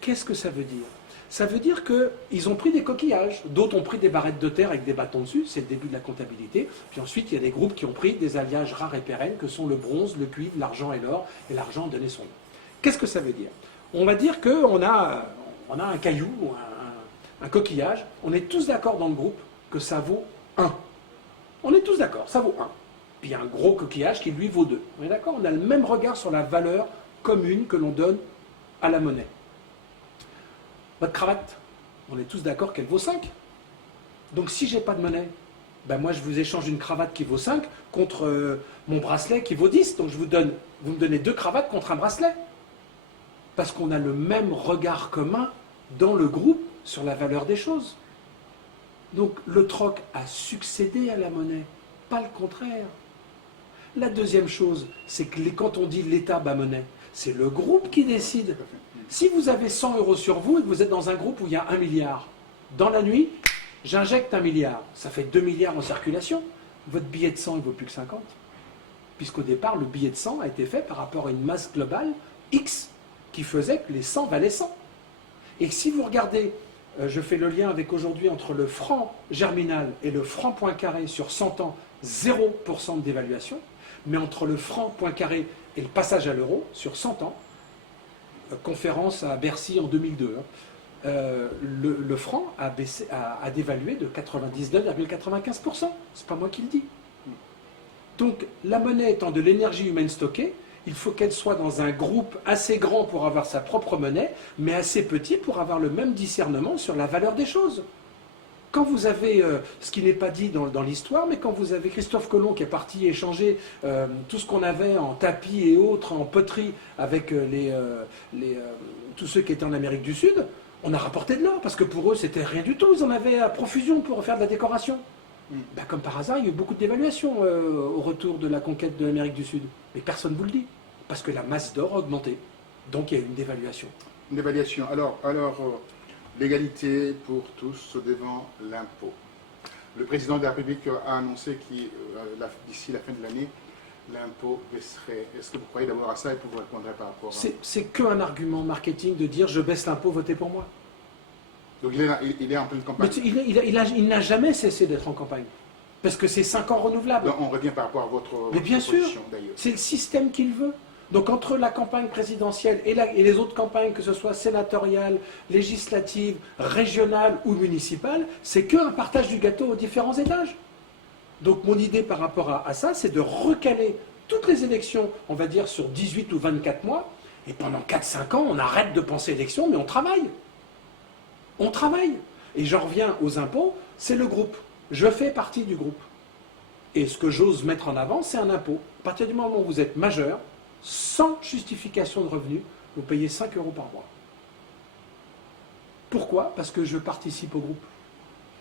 Qu'est-ce que ça veut dire? Ça veut dire qu'ils ont pris des coquillages, d'autres ont pris des barrettes de terre avec des bâtons dessus, c'est le début de la comptabilité, puis ensuite il y a des groupes qui ont pris des alliages rares et pérennes que sont le bronze, le cuivre, l'argent et l'or, et l'argent a donné son nom. Qu'est-ce que ça veut dire? On va dire qu'on a un caillou, ou un coquillage, on est tous d'accord dans le groupe que ça vaut 1. On est tous d'accord, ça vaut 1. Puis il y a un gros coquillage qui lui vaut 2. On est d'accord? On a le même regard sur la valeur commune que l'on donne à la monnaie. Votre cravate, on est tous d'accord qu'elle vaut 5. Donc si je n'ai pas de monnaie, moi je vous échange une cravate qui vaut 5 contre mon bracelet qui vaut 10. Donc vous me donnez 2 cravates contre un bracelet. Parce qu'on a le même regard commun dans le groupe sur la valeur des choses. Donc le troc a succédé à la monnaie, pas le contraire. La deuxième chose, c'est que quand on dit l'État bat monnaie, c'est le groupe qui décide. Si vous avez 100 € sur vous et que vous êtes dans un groupe où il y a 1 milliard, dans la nuit, j'injecte 1 milliard, ça fait 2 milliards en circulation, votre billet de 100 il vaut plus que 50. Puisqu'au départ, le billet de 100 a été fait par rapport à une masse globale X, qui faisait que les 100 valaient 100. Et si vous regardez, je fais le lien avec aujourd'hui entre le franc germinal et le franc Poincaré sur 100 ans, 0% de dévaluation, mais entre le franc Poincaré et le passage à l'euro, sur 100 ans, conférence à Bercy en 2002, le franc a dévalué de 99,95%. C'est pas moi qui le dis. Donc la monnaie étant de l'énergie humaine stockée, il faut qu'elle soit dans un groupe assez grand pour avoir sa propre monnaie, mais assez petit pour avoir le même discernement sur la valeur des choses. Quand vous avez, ce qui n'est pas dit dans l'histoire, mais quand vous avez Christophe Colomb qui est parti échanger tout ce qu'on avait en tapis et autres, en poterie, avec tous ceux qui étaient en Amérique du Sud, on a rapporté de l'or, parce que pour eux, c'était rien du tout. Ils en avaient à profusion pour faire de la décoration. Comme par hasard, il y a eu beaucoup de dévaluation au retour de la conquête de l'Amérique du Sud. Mais personne ne vous le dit, parce que la masse d'or a augmenté. Donc il y a eu une dévaluation. Une dévaluation. Alors l'égalité pour tous devant l'impôt. Le président de la République a annoncé d'ici la fin de l'année, l'impôt baisserait. Est-ce que vous croyez d'abord à ça et vous répondrez par rapport à... C'est qu'un argument marketing de dire je baisse l'impôt, votez pour moi. Donc il est en pleine campagne. Mais il n'a jamais cessé d'être en campagne. Parce que c'est 5 ans renouvelables. Donc on revient par rapport à votre Mais bien sûr, d'ailleurs. c'est le système qu'il veut. Donc entre la campagne présidentielle et les autres campagnes, que ce soit sénatoriale, législative, régionale ou municipale, c'est qu'un partage du gâteau aux différents étages. Donc mon idée par rapport à ça, c'est de recaler toutes les élections, on va dire sur 18 ou 24 mois, et pendant 4-5 ans, on arrête de penser élection, mais on travaille. On travaille. Et j'en reviens aux impôts, c'est le groupe. Je fais partie du groupe. Et ce que j'ose mettre en avant, c'est un impôt. À partir du moment où vous êtes majeur, sans justification de revenus, vous payez 5 € par mois. Pourquoi? Parce que je participe au groupe.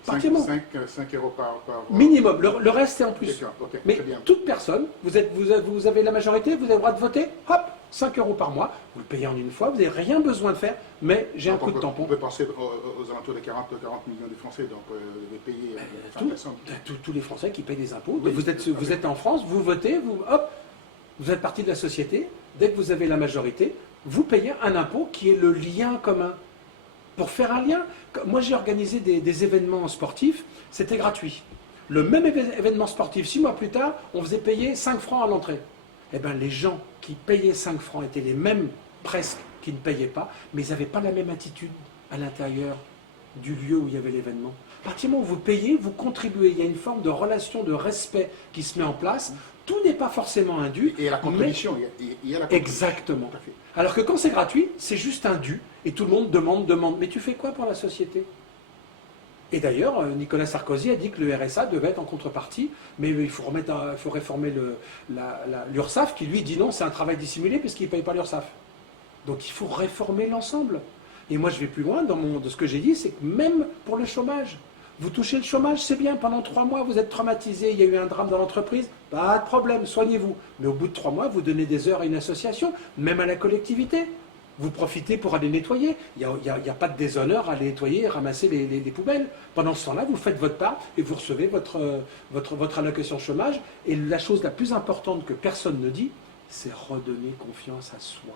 5 € par Minimum. Le reste, c'est en plus. Okay, mais toute personne, vous avez la majorité, vous avez le droit de voter, hop, 5 € par mois, vous le payez en une fois, vous n'avez rien besoin de faire, mais j'ai un coup de tampon. On peut penser aux alentours de 40 millions de Français, donc vous payez tous les Français qui payent des impôts. Oui, vous êtes en France, vous votez, hop, vous êtes partie de la société, dès que vous avez la majorité, vous payez un impôt qui est le lien commun. Pour faire un lien, moi j'ai organisé des événements sportifs, c'était gratuit. Le même événement sportif, 6 mois plus tard, on faisait payer 5 francs à l'entrée. Eh bien les gens qui payaient 5 francs étaient les mêmes presque qui ne payaient pas, mais ils n'avaient pas la même attitude à l'intérieur du lieu où il y avait l'événement. À partir du moment où vous payez, vous contribuez, il y a une forme de relation de respect qui se met en place. Tout n'est pas forcément un dû. Et il y a la contribution. Il y a la contribution. Exactement. Alors que quand c'est gratuit, c'est juste un dû, et tout le monde demande. Mais tu fais quoi pour la société? Et d'ailleurs, Nicolas Sarkozy a dit que le RSA devait être en contrepartie, mais il faut réformer l'URSSAF, qui lui dit non, c'est un travail dissimulé, puisqu'il ne paye pas l'URSSAF. Donc il faut réformer l'ensemble. Et moi je vais plus loin de ce que j'ai dit, c'est que même pour le chômage, vous touchez le chômage, c'est bien, pendant 3 mois vous êtes traumatisé, il y a eu un drame dans l'entreprise, pas de problème, soignez-vous. Mais au bout de 3 mois, vous donnez des heures à une association, même à la collectivité. Vous profitez pour aller nettoyer. Il n'y a pas de déshonneur à aller nettoyer et ramasser les poubelles. Pendant ce temps-là, vous faites votre part et vous recevez votre allocation chômage. Et la chose la plus importante que personne ne dit, c'est redonner confiance à soi.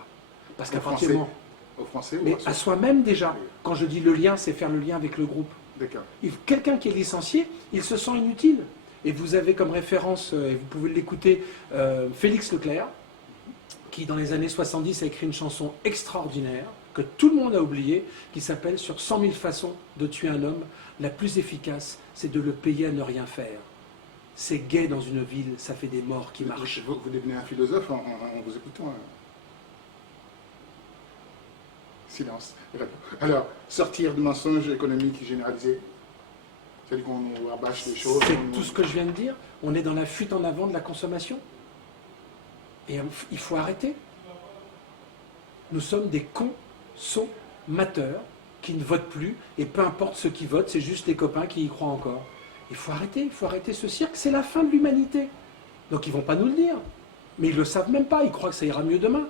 Parce qu'à partir du moment... Aux Français, mais à soi-même déjà. Quand je dis le lien, c'est faire le lien avec le groupe. Quelqu'un qui est licencié, il se sent inutile. Et vous avez comme référence, et vous pouvez l'écouter, Félix Leclerc, qui dans les années 70 a écrit une chanson extraordinaire, que tout le monde a oubliée, qui s'appelle « Sur 100 000 façons de tuer un homme, la plus efficace, c'est de le payer à ne rien faire. C'est gai dans une ville, ça fait des morts qui marchent. » Vous devenez un philosophe en vous écoutant. Silence. Alors, sortir du mensonge économique généralisé, c'est-à-dire qu'on nous rabâche les choses. C'est tout ce que je viens de dire. On est dans la fuite en avant de la consommation. Et il faut arrêter. Nous sommes des consommateurs qui ne votent plus, et peu importe ceux qui votent, c'est juste les copains qui y croient encore. Il faut arrêter ce cirque, c'est la fin de l'humanité. Donc ils ne vont pas nous le dire, mais ils ne le savent même pas, ils croient que ça ira mieux demain.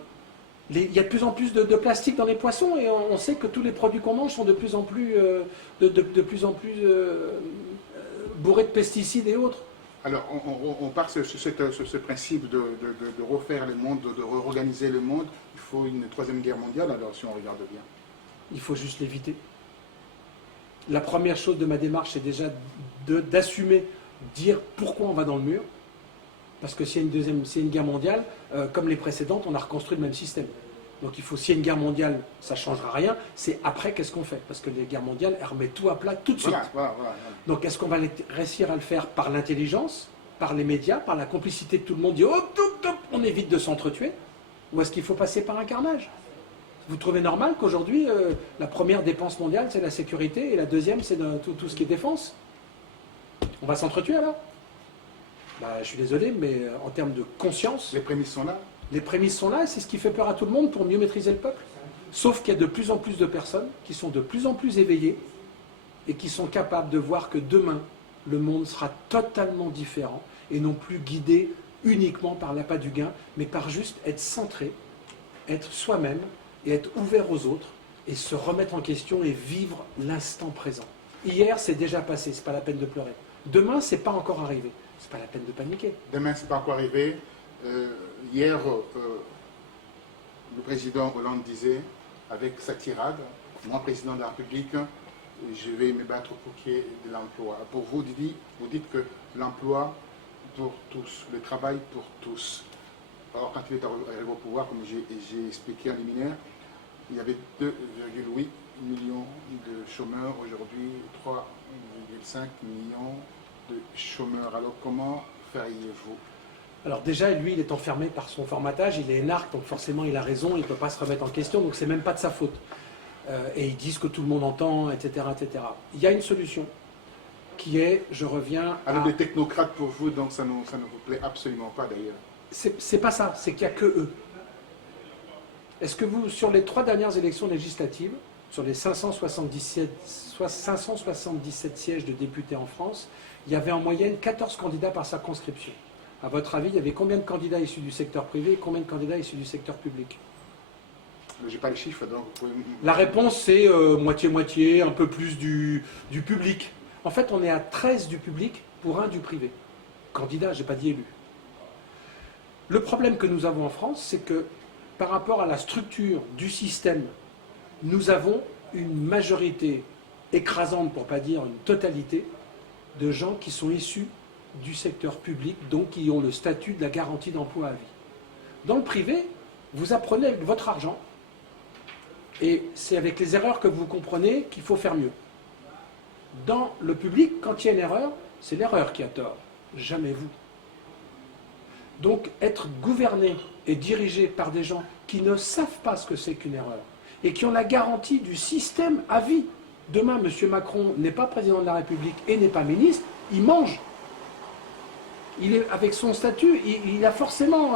Il y a de plus en plus de plastique dans les poissons, et on sait que tous les produits qu'on mange sont de plus en plus, bourrés de pesticides et autres. Alors, on part sur ce principe de refaire le monde, de réorganiser le monde. Il faut une 3e guerre mondiale, alors, si on regarde bien. Il faut juste l'éviter. La première chose de ma démarche, c'est déjà d'assumer, dire pourquoi on va dans le mur. Parce que s'il y a une guerre mondiale, comme les précédentes, on a reconstruit le même système. Donc il faut, s'il y a une guerre mondiale, ça ne changera rien. C'est après, qu'est-ce qu'on fait? Parce que les guerres mondiales, elles remettent tout à plat tout de suite. Voilà. Donc est-ce qu'on va réussir à le faire par l'intelligence, par les médias, par la complicité de tout le monde, dit hop, on évite de s'entretuer? Ou est-ce qu'il faut passer par un carnage? Vous trouvez normal qu'aujourd'hui, la première dépense mondiale, c'est la sécurité, et la deuxième, c'est tout ce qui est défense? On va s'entretuer alors? Je suis désolé, mais en termes de conscience... Les prémices sont là. Les prémices sont là, et c'est ce qui fait peur à tout le monde pour mieux maîtriser le peuple. Sauf qu'il y a de plus en plus de personnes qui sont de plus en plus éveillées et qui sont capables de voir que demain, le monde sera totalement différent et non plus guidé uniquement par l'appât du gain, mais par juste être centré, être soi-même et être ouvert aux autres et se remettre en question et vivre l'instant présent. Hier, c'est déjà passé, c'est pas la peine de pleurer. Demain, c'est pas encore arrivé. C'est pas la peine de paniquer. Demain, c'est pas encore arrivé. Hier, le président Hollande disait, avec sa tirade, moi, président de la République, je vais me battre pour qu'il y ait de l'emploi. Pour vous, Didi, vous dites que l'emploi pour tous, le travail pour tous. alors quand il est arrivé au pouvoir, comme j'ai expliqué en liminaire, il y avait 2,8 millions de chômeurs, aujourd'hui 3,5 millions de chômeurs. Alors comment feriez-vous? Alors déjà, lui, il est enfermé par son formatage, il est énarque, donc forcément il a raison, il ne peut pas se remettre en question, donc c'est même pas de sa faute. Et ils disent que tout le monde entend, etc., etc. Il y a une solution qui est, je reviens à... Alors des technocrates pour vous, donc ça ne vous plaît absolument pas d'ailleurs. C'est pas ça, c'est qu'il n'y a que eux. Est-ce que vous, sur les 3 dernières élections législatives, sur les 577 sièges de députés en France, il y avait en moyenne 14 candidats par circonscription. À votre avis, il y avait combien de candidats issus du secteur privé et combien de candidats issus du secteur public? Je n'ai pas les chiffres, donc vous pouvez... La réponse, c'est moitié-moitié, un peu plus du public. En fait, on est à 13 du public pour 1 du privé. Candidat, je n'ai pas dit élu. Le problème que nous avons en France, c'est que par rapport à la structure du système, nous avons une majorité écrasante, pour ne pas dire une totalité, de gens qui sont issus du secteur public, donc qui ont le statut de la garantie d'emploi à vie. Dans le privé, vous apprenez avec votre argent, et c'est avec les erreurs que vous comprenez qu'il faut faire mieux. Dans le public, quand il y a une erreur, c'est l'erreur qui a tort, jamais vous. Donc être gouverné et dirigé par des gens qui ne savent pas ce que c'est qu'une erreur et qui ont la garantie du système à vie. Demain, M. Macron n'est pas président de la République et n'est pas ministre, il mange. Il est, avec son statut, il a forcément,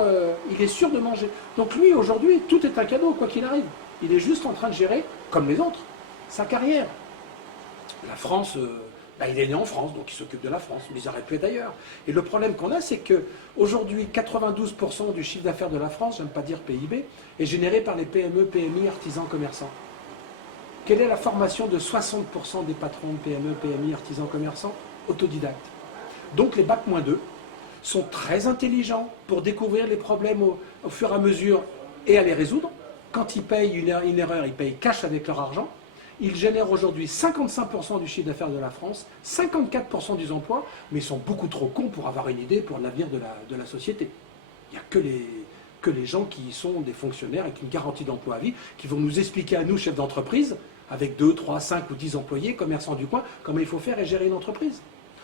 il est sûr de manger. Donc lui, aujourd'hui, tout est un cadeau, quoi qu'il arrive. Il est juste en train de gérer, comme les autres, sa carrière. La France, il est né en France, donc il s'occupe de la France, mais il aurait pu être ailleurs. Et le problème qu'on a, c'est qu'aujourd'hui, 92% du chiffre d'affaires de la France, j'aime pas dire PIB, est généré par les PME, PMI, artisans, commerçants. Quelle est la formation de 60% des patrons de PME, PMI, artisans, commerçants? Autodidactes. Donc les Bac-2 sont très intelligents pour découvrir les problèmes au fur et à mesure et à les résoudre. Quand ils payent une erreur, ils payent cash avec leur argent. Ils génèrent aujourd'hui 55% du chiffre d'affaires de la France, 54% des emplois, mais ils sont beaucoup trop cons pour avoir une idée pour l'avenir de la société. Il n'y a que les gens qui sont des fonctionnaires avec une garantie d'emploi à vie, qui vont nous expliquer à nous, chefs d'entreprise, avec 2, 3, 5 ou 10 employés, commerçants du coin, comment il faut faire et gérer une entreprise.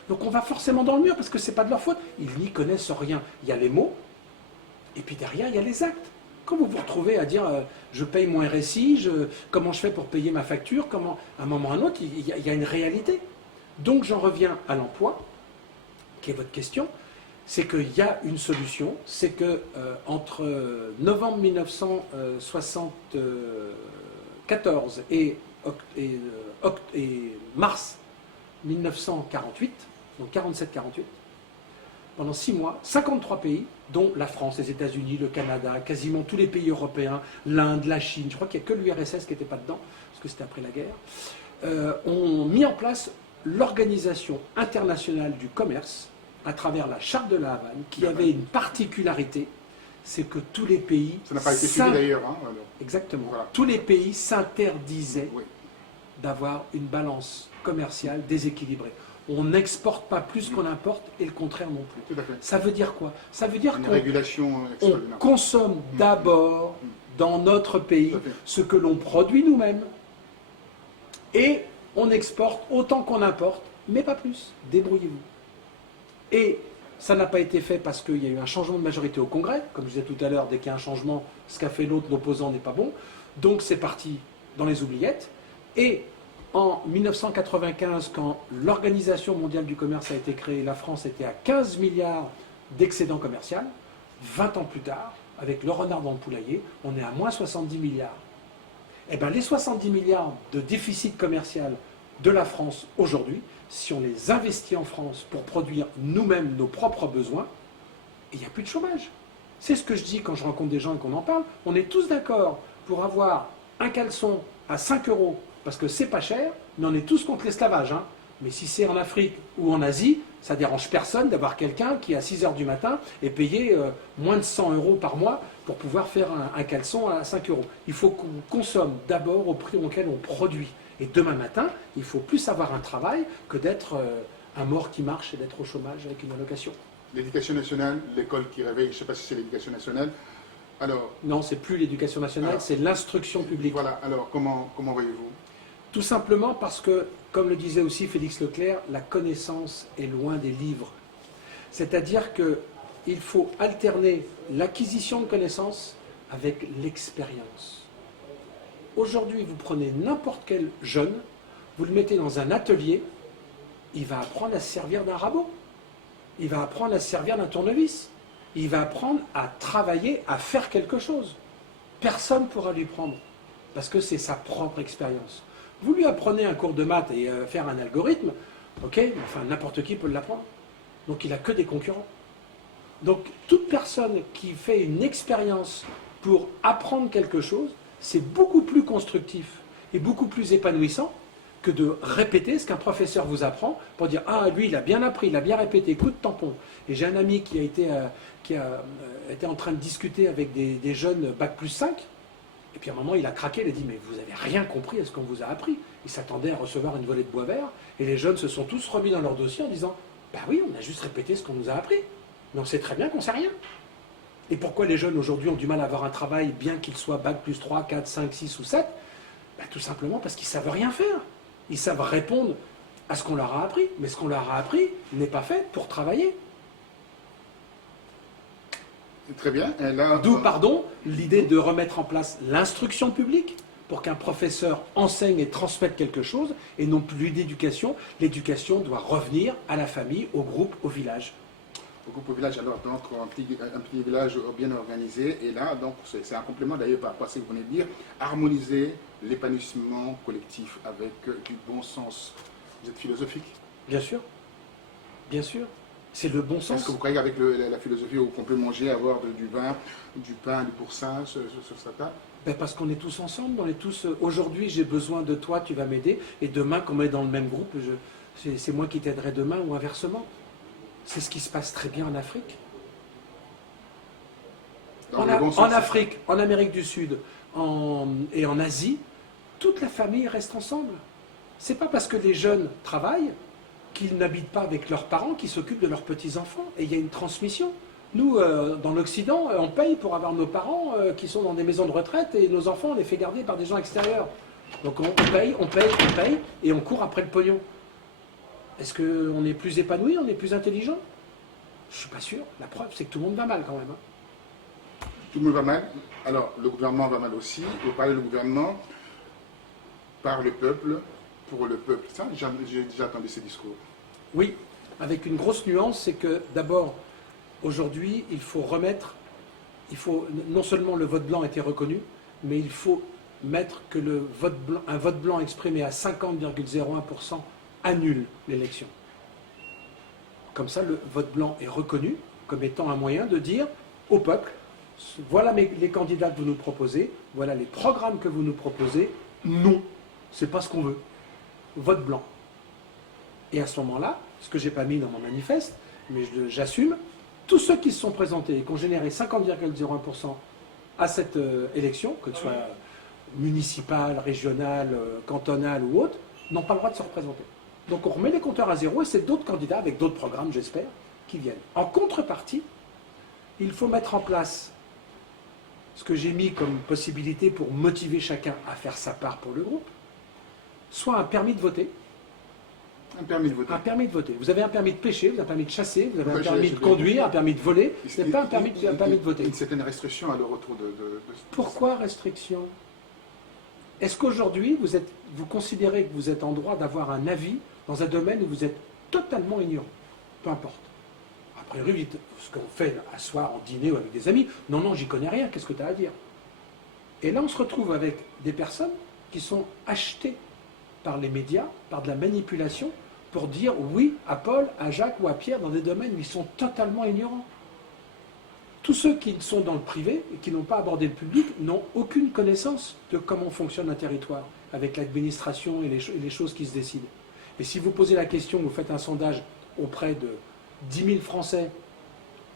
Donc on va forcément dans le mur parce que ce n'est pas de leur faute. Ils n'y connaissent rien. Il y a les mots, et puis derrière, il y a les actes. Quand vous vous retrouvez à dire je paye mon RSI, comment je fais pour payer ma facture, comment, à un moment ou à un autre, il y a une réalité. Donc j'en reviens à l'emploi, qui est votre question, c'est qu'il y a une solution, c'est que entre novembre 1974 et mars 1948, donc 47-48, pendant 6 mois, 53 pays, dont la France, les États-Unis, le Canada, quasiment tous les pays européens, l'Inde, la Chine, je crois qu'il n'y a que l'URSS qui n'était pas dedans, parce que c'était après la guerre, ont mis en place l'Organisation internationale du commerce, à travers la Charte de la Havane, qui avait une particularité, c'est que tous les pays... Ça n'a pas été suivi d'ailleurs. Hein, exactement. Voilà. Tous les pays s'interdisaient oui. d'avoir une balance commerciale déséquilibrée. On n'exporte pas plus qu'on importe et le contraire non plus. Tout à fait. Ça veut dire quoi? Ça veut dire qu'on consomme d'abord dans notre pays ce que l'on produit nous-mêmes et on exporte autant qu'on importe, mais pas plus. Débrouillez-vous. Et ça n'a pas été fait parce qu'il y a eu un changement de majorité au Congrès. Comme je disais tout à l'heure, dès qu'il y a un changement, ce qu'a fait l'autre, l'opposant n'est pas bon. Donc c'est parti dans les oubliettes. Et en 1995, quand l'Organisation mondiale du commerce a été créée, la France était à 15 milliards d'excédent commercial. 20 ans plus tard, avec le renard dans le poulailler, on est à moins 70 milliards. Eh bien, les 70 milliards de déficit commercial de la France aujourd'hui, si on les investit en France pour produire nous-mêmes nos propres besoins, il n'y a plus de chômage. C'est ce que je dis quand je rencontre des gens et qu'on en parle. On est tous d'accord pour avoir un caleçon à 5 € parce que c'est pas cher, mais on est tous contre l'esclavage. Hein. Mais si c'est en Afrique ou en Asie, ça ne dérange personne d'avoir quelqu'un qui à 6 h du matin est payé moins de 100 € par mois pour pouvoir faire un caleçon à 5 €. Il faut qu'on consomme d'abord au prix auquel on produit. Et demain matin, il faut plus avoir un travail que d'être un mort qui marche et d'être au chômage avec une allocation. L'éducation nationale, l'école qui réveille, je ne sais pas si c'est l'éducation nationale. Alors, Non, c'est plus l'éducation nationale, c'est l'instruction publique. voilà, alors comment voyez-vous? Tout simplement parce que, comme le disait aussi Félix Leclerc, la connaissance est loin des livres. C'est-à-dire qu'il faut alterner l'acquisition de connaissances avec l'expérience. Aujourd'hui, vous prenez n'importe quel jeune, vous le mettez dans un atelier, il va apprendre à se servir d'un rabot, il va apprendre à se servir d'un tournevis, il va apprendre à travailler, à faire quelque chose. Personne ne pourra lui prendre, parce que c'est sa propre expérience. Vous lui apprenez un cours de maths et faire un algorithme, ok, enfin n'importe qui peut l'apprendre. Donc il n'a que des concurrents. Donc toute personne qui fait une expérience pour apprendre quelque chose, c'est beaucoup plus constructif et beaucoup plus épanouissant que de répéter ce qu'un professeur vous apprend pour dire « Ah, lui, il a bien appris, il a bien répété, coup de tampon ». Et j'ai un ami qui a été en train de discuter avec des jeunes Bac+5, et puis à un moment, il a craqué, il a dit « Mais vous n'avez rien compris à ce qu'on vous a appris ». Il s'attendait à recevoir une volée de bois vert, et les jeunes se sont tous remis dans leur dossier en disant « Bah oui, on a juste répété ce qu'on nous a appris, mais on sait très bien qu'on ne sait rien ». Et pourquoi les jeunes aujourd'hui ont du mal à avoir un travail, bien qu'ils soient Bac+3, 4, 5, 6 ou 7 ? Bah, tout simplement parce qu'ils ne savent rien faire. Ils savent répondre à ce qu'on leur a appris, mais ce qu'on leur a appris n'est pas fait pour travailler. Très bien. Et là, D'où, pardon, l'idée de remettre en place l'instruction publique pour qu'un professeur enseigne et transmette quelque chose, et non plus d'éducation. L'éducation doit revenir à la famille, au groupe, au village. au groupe au village, alors donc un petit village bien organisé, et là, donc c'est un complément d'ailleurs par rapport à ce que vous venez de dire, harmoniser l'épanouissement collectif avec du bon sens. Vous êtes philosophique? Bien sûr, bien sûr. C'est le bon sens. Est-ce que vous croyez qu'avec la philosophie où on peut manger, avoir du vin, du pain, du pourcin sur sa table? Ben parce qu'on est tous ensemble, on est tous. Aujourd'hui, j'ai besoin de toi, tu vas m'aider, et demain, comme on est dans le même groupe, c'est moi qui t'aiderai demain ou inversement. C'est ce qui se passe très bien en Afrique. En Afrique, en Amérique du Sud et en Asie, toute la famille reste ensemble. C'est pas parce que les jeunes travaillent qu'ils n'habitent pas avec leurs parents, qui s'occupent de leurs petits-enfants. Et il y a une transmission. Nous, dans l'Occident, on paye pour avoir nos parents qui sont dans des maisons de retraite et nos enfants, on les fait garder par des gens extérieurs. Donc on paye, et on court après le pognon. Est-ce qu'on est plus épanoui, on est plus intelligent? Je ne suis pas sûr. La preuve, c'est que tout le monde va mal quand même. Hein. Tout le monde va mal. Alors, le gouvernement va mal aussi. Vous parlez du gouvernement par le peuple, pour le peuple. Ça, j'ai déjà entendu ces discours. Oui, avec une grosse nuance, c'est que d'abord, aujourd'hui, il faut non seulement le vote blanc a été reconnu, mais il faut mettre que un vote blanc exprimé à 50,01% annule l'élection. Comme ça, le vote blanc est reconnu comme étant un moyen de dire au peuple, voilà les candidats que vous nous proposez, voilà les programmes que vous nous proposez, non, c'est pas ce qu'on veut. Vote blanc. Et à ce moment-là, ce que je n'ai pas mis dans mon manifeste, mais j'assume, tous ceux qui se sont présentés et qui ont généré 50,01% à cette élection, que ce soit municipale, régionale, cantonale ou autre, n'ont pas le droit de se représenter. Donc on remet les compteurs à zéro et c'est d'autres candidats, avec d'autres programmes, j'espère, qui viennent. En contrepartie, il faut mettre en place ce que j'ai mis comme possibilité pour motiver chacun à faire sa part pour le groupe, soit un permis de voter. Un permis de voter. Un permis de voter. Vous avez un permis de pêcher, vous avez un permis de chasser, vous avez un permis de conduire, un permis de voler. Ce n'est pas un permis de voter. Une certaine restriction à le retour de... Pourquoi restriction? Est-ce qu'aujourd'hui, vous considérez que vous êtes en droit d'avoir un avis dans un domaine où vous êtes totalement ignorant? Peu importe. A priori, vous dites, ce qu'on fait à soir, en dîner ou avec des amis, non, j'y connais rien, qu'est-ce que tu as à dire? Et là, on se retrouve avec des personnes qui sont achetées par les médias, par de la manipulation, pour dire oui à Paul, à Jacques ou à Pierre dans des domaines où ils sont totalement ignorants. Tous ceux qui sont dans le privé et qui n'ont pas abordé le public n'ont aucune connaissance de comment fonctionne un territoire, avec l'administration et les choses qui se décident. Et si vous posez la question, vous faites un sondage auprès de 10 000 Français,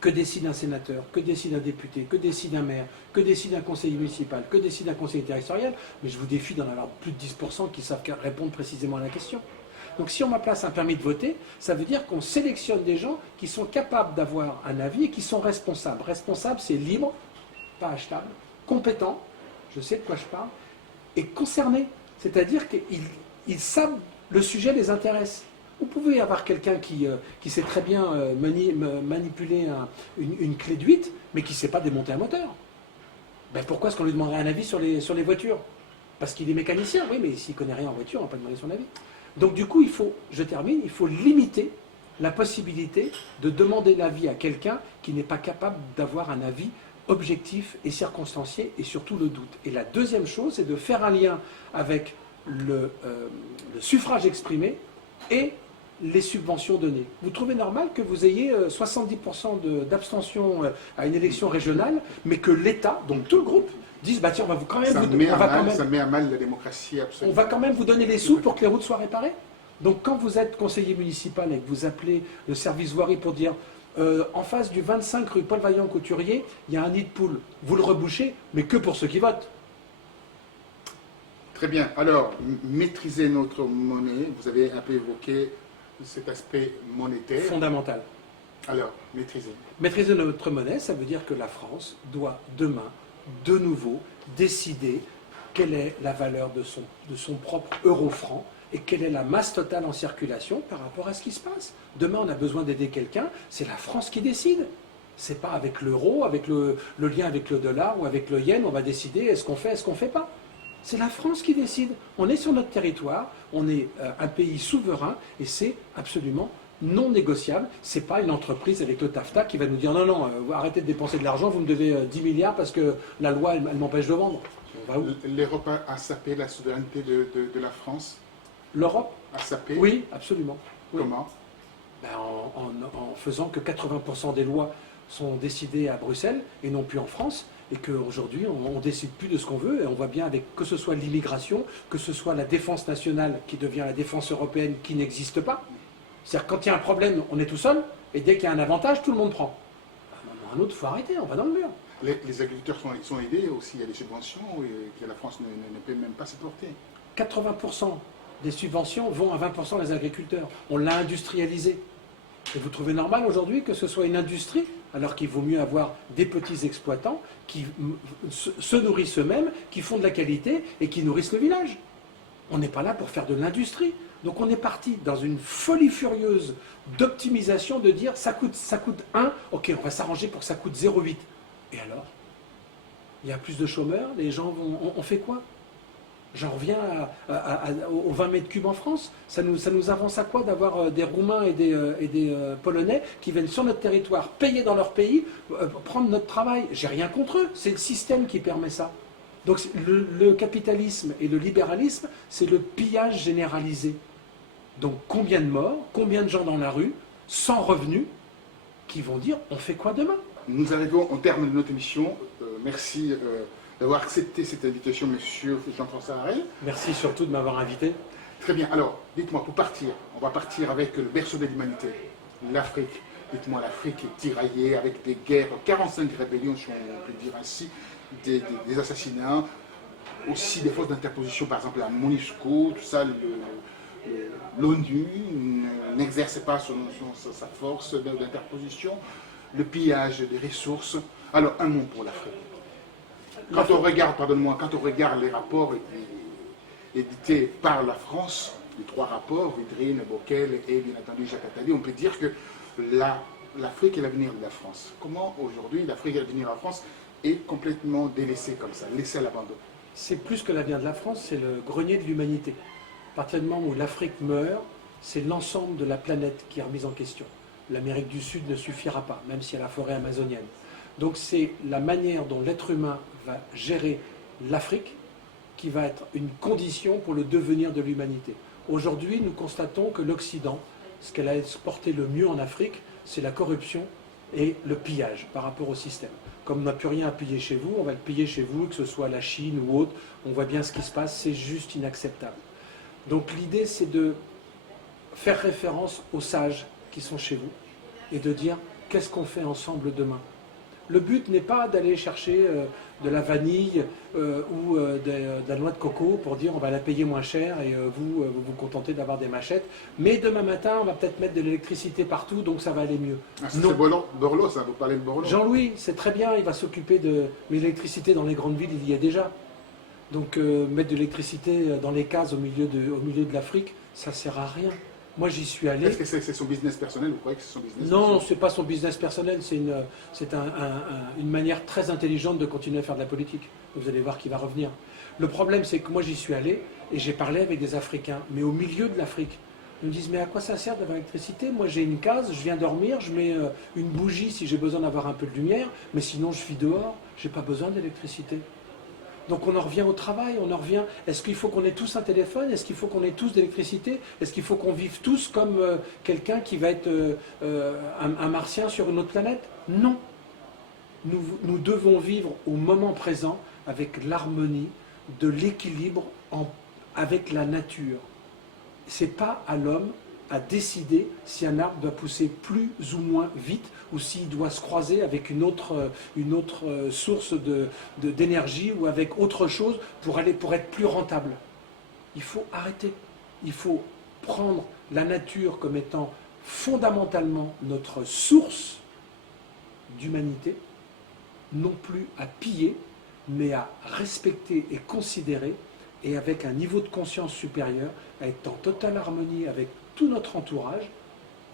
que décide un sénateur, que décide un député, que décide un maire, que décide un conseiller municipal, que décide un conseiller territorial, mais je vous défie d'en avoir plus de 10% qui savent répondre précisément à la question. Donc si on met en place un permis de voter, ça veut dire qu'on sélectionne des gens qui sont capables d'avoir un avis et qui sont responsables. Responsable, c'est libre, pas achetable, compétent, je sais de quoi je parle, et concerné. C'est-à-dire qu'ils savent, le sujet les intéresse. Vous pouvez avoir quelqu'un qui sait très bien manipuler une clé de 8, mais qui ne sait pas démonter un moteur. Ben pourquoi est-ce qu'on lui demanderait un avis sur les voitures? Parce qu'il est mécanicien, oui, mais s'il ne connaît rien en voiture, on ne va pas demander son avis. Donc du coup, je termine, il faut limiter la possibilité de demander l'avis à quelqu'un qui n'est pas capable d'avoir un avis objectif et circonstancié, et surtout le doute. Et la deuxième chose, c'est de faire un lien avec le suffrage exprimé et les subventions données. Vous trouvez normal que vous ayez 70% d'abstention à une élection régionale, mais que l'État, donc tout le groupe, dise bah tiens, on va quand même ça met à mal la démocratie absolument. On va quand même vous donner les sous pour que les routes soient réparées. Donc quand vous êtes conseiller municipal et que vous appelez le service voirie pour dire en face du 25 rue Paul Vaillant Couturier, il y a un nid de poule, vous le rebouchez, mais que pour ceux qui votent. Très bien. Alors, maîtriser notre monnaie, vous avez un peu évoqué cet aspect monétaire. Fondamental. Alors, maîtriser. Maîtriser notre monnaie, ça veut dire que la France doit demain, de nouveau, décider quelle est la valeur de son propre euro-franc et quelle est la masse totale en circulation par rapport à ce qui se passe. Demain, on a besoin d'aider quelqu'un, c'est la France qui décide. C'est pas avec l'euro, avec le lien avec le dollar ou avec le yen, on va décider est-ce qu'on fait, est-ce qu'on fait pas. C'est la France qui décide. On est sur notre territoire, on est un pays souverain et c'est absolument non négociable. Ce n'est pas une entreprise avec le TAFTA qui va nous dire non, arrêtez de dépenser de l'argent, vous me devez 10 milliards parce que la loi, elle m'empêche de vendre. On va où? L'Europe a sapé la souveraineté de la France. L'Europe a sapé? Oui, absolument. Oui. Comment? Ben, en faisant que 80% des lois sont décidées à Bruxelles et non plus en France. Et qu'aujourd'hui, on ne décide plus de ce qu'on veut, et on voit bien avec que ce soit l'immigration, que ce soit la défense nationale qui devient la défense européenne qui n'existe pas. C'est-à-dire quand il y a un problème, on est tout seul, et dès qu'il y a un avantage, tout le monde prend. À un moment ou à un autre, il faut arrêter, on va dans le mur. Les agriculteurs sont aidés aussi, il y a des subventions que la France ne peut même pas supporter. 80% des subventions vont à 20% des agriculteurs. On l'a industrialisé. Et vous trouvez normal aujourd'hui que ce soit une industrie, alors qu'il vaut mieux avoir des petits exploitants qui se nourrissent eux-mêmes, qui font de la qualité et qui nourrissent le village. On n'est pas là pour faire de l'industrie. Donc on est parti dans une folie furieuse d'optimisation, de dire ça coûte 1, ok, on va s'arranger pour que ça coûte 0,8. Et alors? Il y a plus de chômeurs, les gens on fait quoi? J'en reviens aux 20 mètres cubes en France. Ça nous avance à quoi d'avoir des Roumains et des Polonais qui viennent sur notre territoire, payer dans leur pays, prendre notre travail? J'ai rien contre eux, c'est le système qui permet ça. Donc le capitalisme et le libéralisme, c'est le pillage généralisé. Donc combien de morts, combien de gens dans la rue, sans revenus, qui vont dire on fait quoi demain? Nous arrivons au terme de notre émission. Merci d'avoir accepté cette invitation, monsieur Jean-François Harel. Merci surtout de m'avoir invité. Très bien. Alors, dites-moi, pour partir, on va partir avec le berceau de l'humanité, l'Afrique. Dites-moi, l'Afrique est tiraillée avec des guerres, 45 rébellions, si on peut dire ainsi, des assassinats, aussi des forces d'interposition, par exemple la MONUSCO, tout ça, l'ONU n'exerce pas sa force d'interposition, le pillage des ressources. Alors, un mot pour l'Afrique. Quand on regarde les rapports édités par la France, les 3 rapports, Védrine, Bockel et bien entendu Jacques Attali, on peut dire que l'Afrique est l'avenir de la France. Comment aujourd'hui l'Afrique est l'avenir de la France est complètement délaissée comme ça, laissée à l'abandon? C'est plus que l'avenir de la France, c'est le grenier de l'humanité. À partir du moment où l'Afrique meurt, c'est l'ensemble de la planète qui est remise en question. L'Amérique du Sud ne suffira pas, même s'il y a la forêt amazonienne. Donc c'est la manière dont l'être humain va gérer l'Afrique qui va être une condition pour le devenir de l'humanité. Aujourd'hui, nous constatons que l'Occident, ce qu'elle a exporté le mieux en Afrique, c'est la corruption et le pillage par rapport au système. Comme on n'a plus rien à piller chez vous, on va le piller chez vous, que ce soit la Chine ou autre, on voit bien ce qui se passe, c'est juste inacceptable. Donc l'idée, c'est de faire référence aux sages qui sont chez vous et de dire qu'est-ce qu'on fait ensemble demain. Le but n'est pas d'aller chercher de la vanille ou de la noix de coco pour dire on va la payer moins cher et vous vous contentez d'avoir des machettes. Mais demain matin, on va peut-être mettre de l'électricité partout, donc ça va aller mieux. Ah, c'est Borloo, ça, vous parlez de Borloo. Jean-Louis, c'est très bien, il va s'occuper de l'électricité dans les grandes villes, il y a déjà. Donc mettre de l'électricité dans les cases au milieu de l'Afrique, ça ne sert à rien. Moi, j'y suis allé. Est-ce que c'est son business personnel? Vous croyez que c'est son business Non, personnel? ce n'est pas son business personnel, c'est une manière très intelligente de continuer à faire de la politique. Vous allez voir qu'il va revenir. Le problème, c'est que moi, j'y suis allé et j'ai parlé avec des Africains, mais au milieu de l'Afrique. Ils me disent, mais à quoi ça sert d'avoir l'électricité? Moi, j'ai une case, je viens dormir, je mets une bougie si j'ai besoin d'avoir un peu de lumière, mais sinon, je vis dehors, je n'ai pas besoin d'électricité. Donc on en revient au travail, on en revient. Est-ce qu'il faut qu'on ait tous un téléphone? Est-ce qu'il faut qu'on ait tous d'électricité? Est-ce qu'il faut qu'on vive tous comme quelqu'un qui va être un martien sur une autre planète? Non. Nous devons vivre au moment présent avec l'harmonie, de l'équilibre avec la nature. Ce n'est pas à l'homme à décider si un arbre doit pousser plus ou moins vite ou s'il doit se croiser avec une autre source d'énergie ou avec autre chose pour être plus rentable. Il faut arrêter. Il faut prendre la nature comme étant fondamentalement notre source d'humanité, non plus à piller, mais à respecter et considérer, et avec un niveau de conscience supérieur, à être en totale harmonie avec tout notre entourage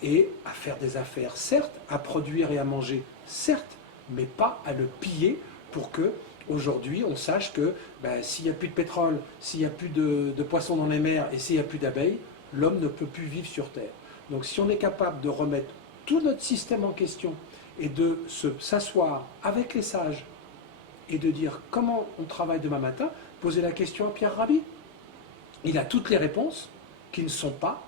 et à faire des affaires, certes, à produire et à manger, certes, mais pas à le piller pour que aujourd'hui on sache que s'il n'y a plus de pétrole, s'il n'y a plus de poissons dans les mers et s'il n'y a plus d'abeilles, l'homme ne peut plus vivre sur Terre. Donc si on est capable de remettre tout notre système en question et de s'asseoir avec les sages et de dire comment on travaille demain matin, poser la question à Pierre Rabhi. Il a toutes les réponses qui ne sont pas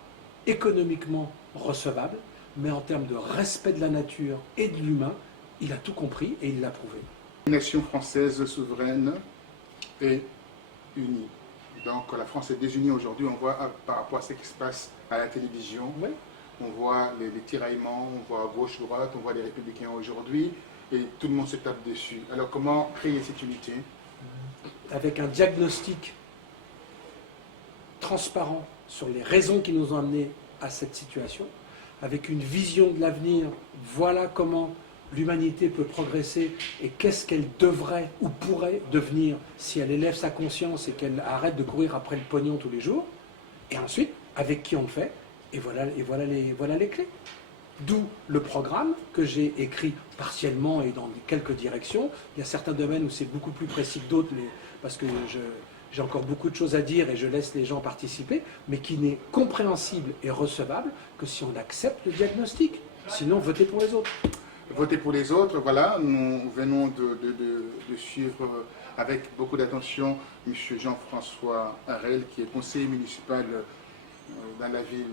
économiquement recevable, mais en termes de respect de la nature et de l'humain, il a tout compris et il l'a prouvé. Une nation française souveraine et unie. Donc la France est désunie aujourd'hui, on voit par rapport à ce qui se passe à la télévision, oui. On voit les tiraillements, on voit gauche-droite, on voit les républicains aujourd'hui, et tout le monde se tape dessus. Alors comment créer cette unité? Avec un diagnostic transparent sur les raisons qui nous ont amenés à cette situation, avec une vision de l'avenir, voilà comment l'humanité peut progresser et qu'est-ce qu'elle devrait ou pourrait devenir si elle élève sa conscience et qu'elle arrête de courir après le pognon tous les jours, et ensuite, avec qui on le fait, et voilà les clés. D'où le programme que j'ai écrit partiellement et dans quelques directions. Il y a certains domaines où c'est beaucoup plus précis que d'autres, parce que j'ai encore beaucoup de choses à dire et je laisse les gens participer, mais qui n'est compréhensible et recevable que si on accepte le diagnostic. Sinon, votez pour les autres. Votez pour les autres, voilà. Nous venons de suivre avec beaucoup d'attention M. Jean-François Harel, qui est conseiller municipal dans la ville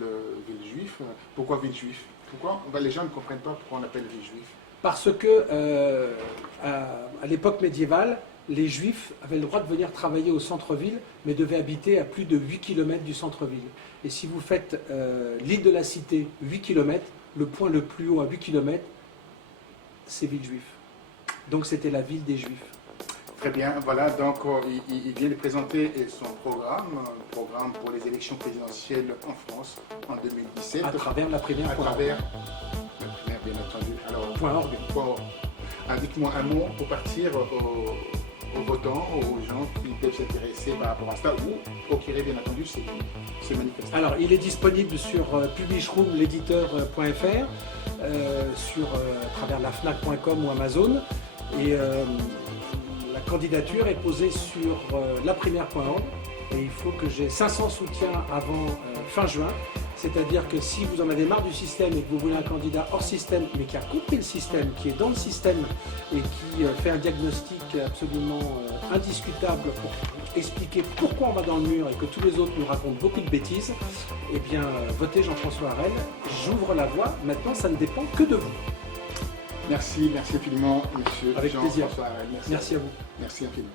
Villejuif. Pourquoi Villejuif? Pourquoi les gens ne comprennent pas pourquoi on appelle Villejuif? Parce que à l'époque médiévale, les Juifs avaient le droit de venir travailler au centre-ville, mais devaient habiter à plus de 8 km du centre-ville. Et si vous faites l'île de la Cité, 8 km, le point le plus haut à 8 km, c'est Villejuif. Donc c'était la ville des Juifs. Très bien, voilà, donc il vient de présenter son programme pour les élections présidentielles en France en 2017. À travers la primaire. À travers la primaire, bien entendu. Alors, .org. Dites-moi un mot pour partir aux votants, aux gens qui peuvent s'intéresser par rapport à ça ou procurer, bien entendu, ces manifestations. Alors, il est disponible sur Publishroom, l'éditeur.fr, à travers la Fnac.com ou Amazon. Et la candidature est posée sur laprimaire.org et il faut que j'ai 500 soutiens avant fin juin. C'est-à-dire que si vous en avez marre du système et que vous voulez un candidat hors système, mais qui a compris le système, qui est dans le système et qui fait un diagnostic absolument indiscutable pour expliquer pourquoi on va dans le mur et que tous les autres nous racontent beaucoup de bêtises, eh bien, votez Jean-François Harel. J'ouvre la voie. Maintenant, ça ne dépend que de vous. Merci infiniment, monsieur Avec plaisir. Jean-François Harel. Merci à vous. Merci infiniment.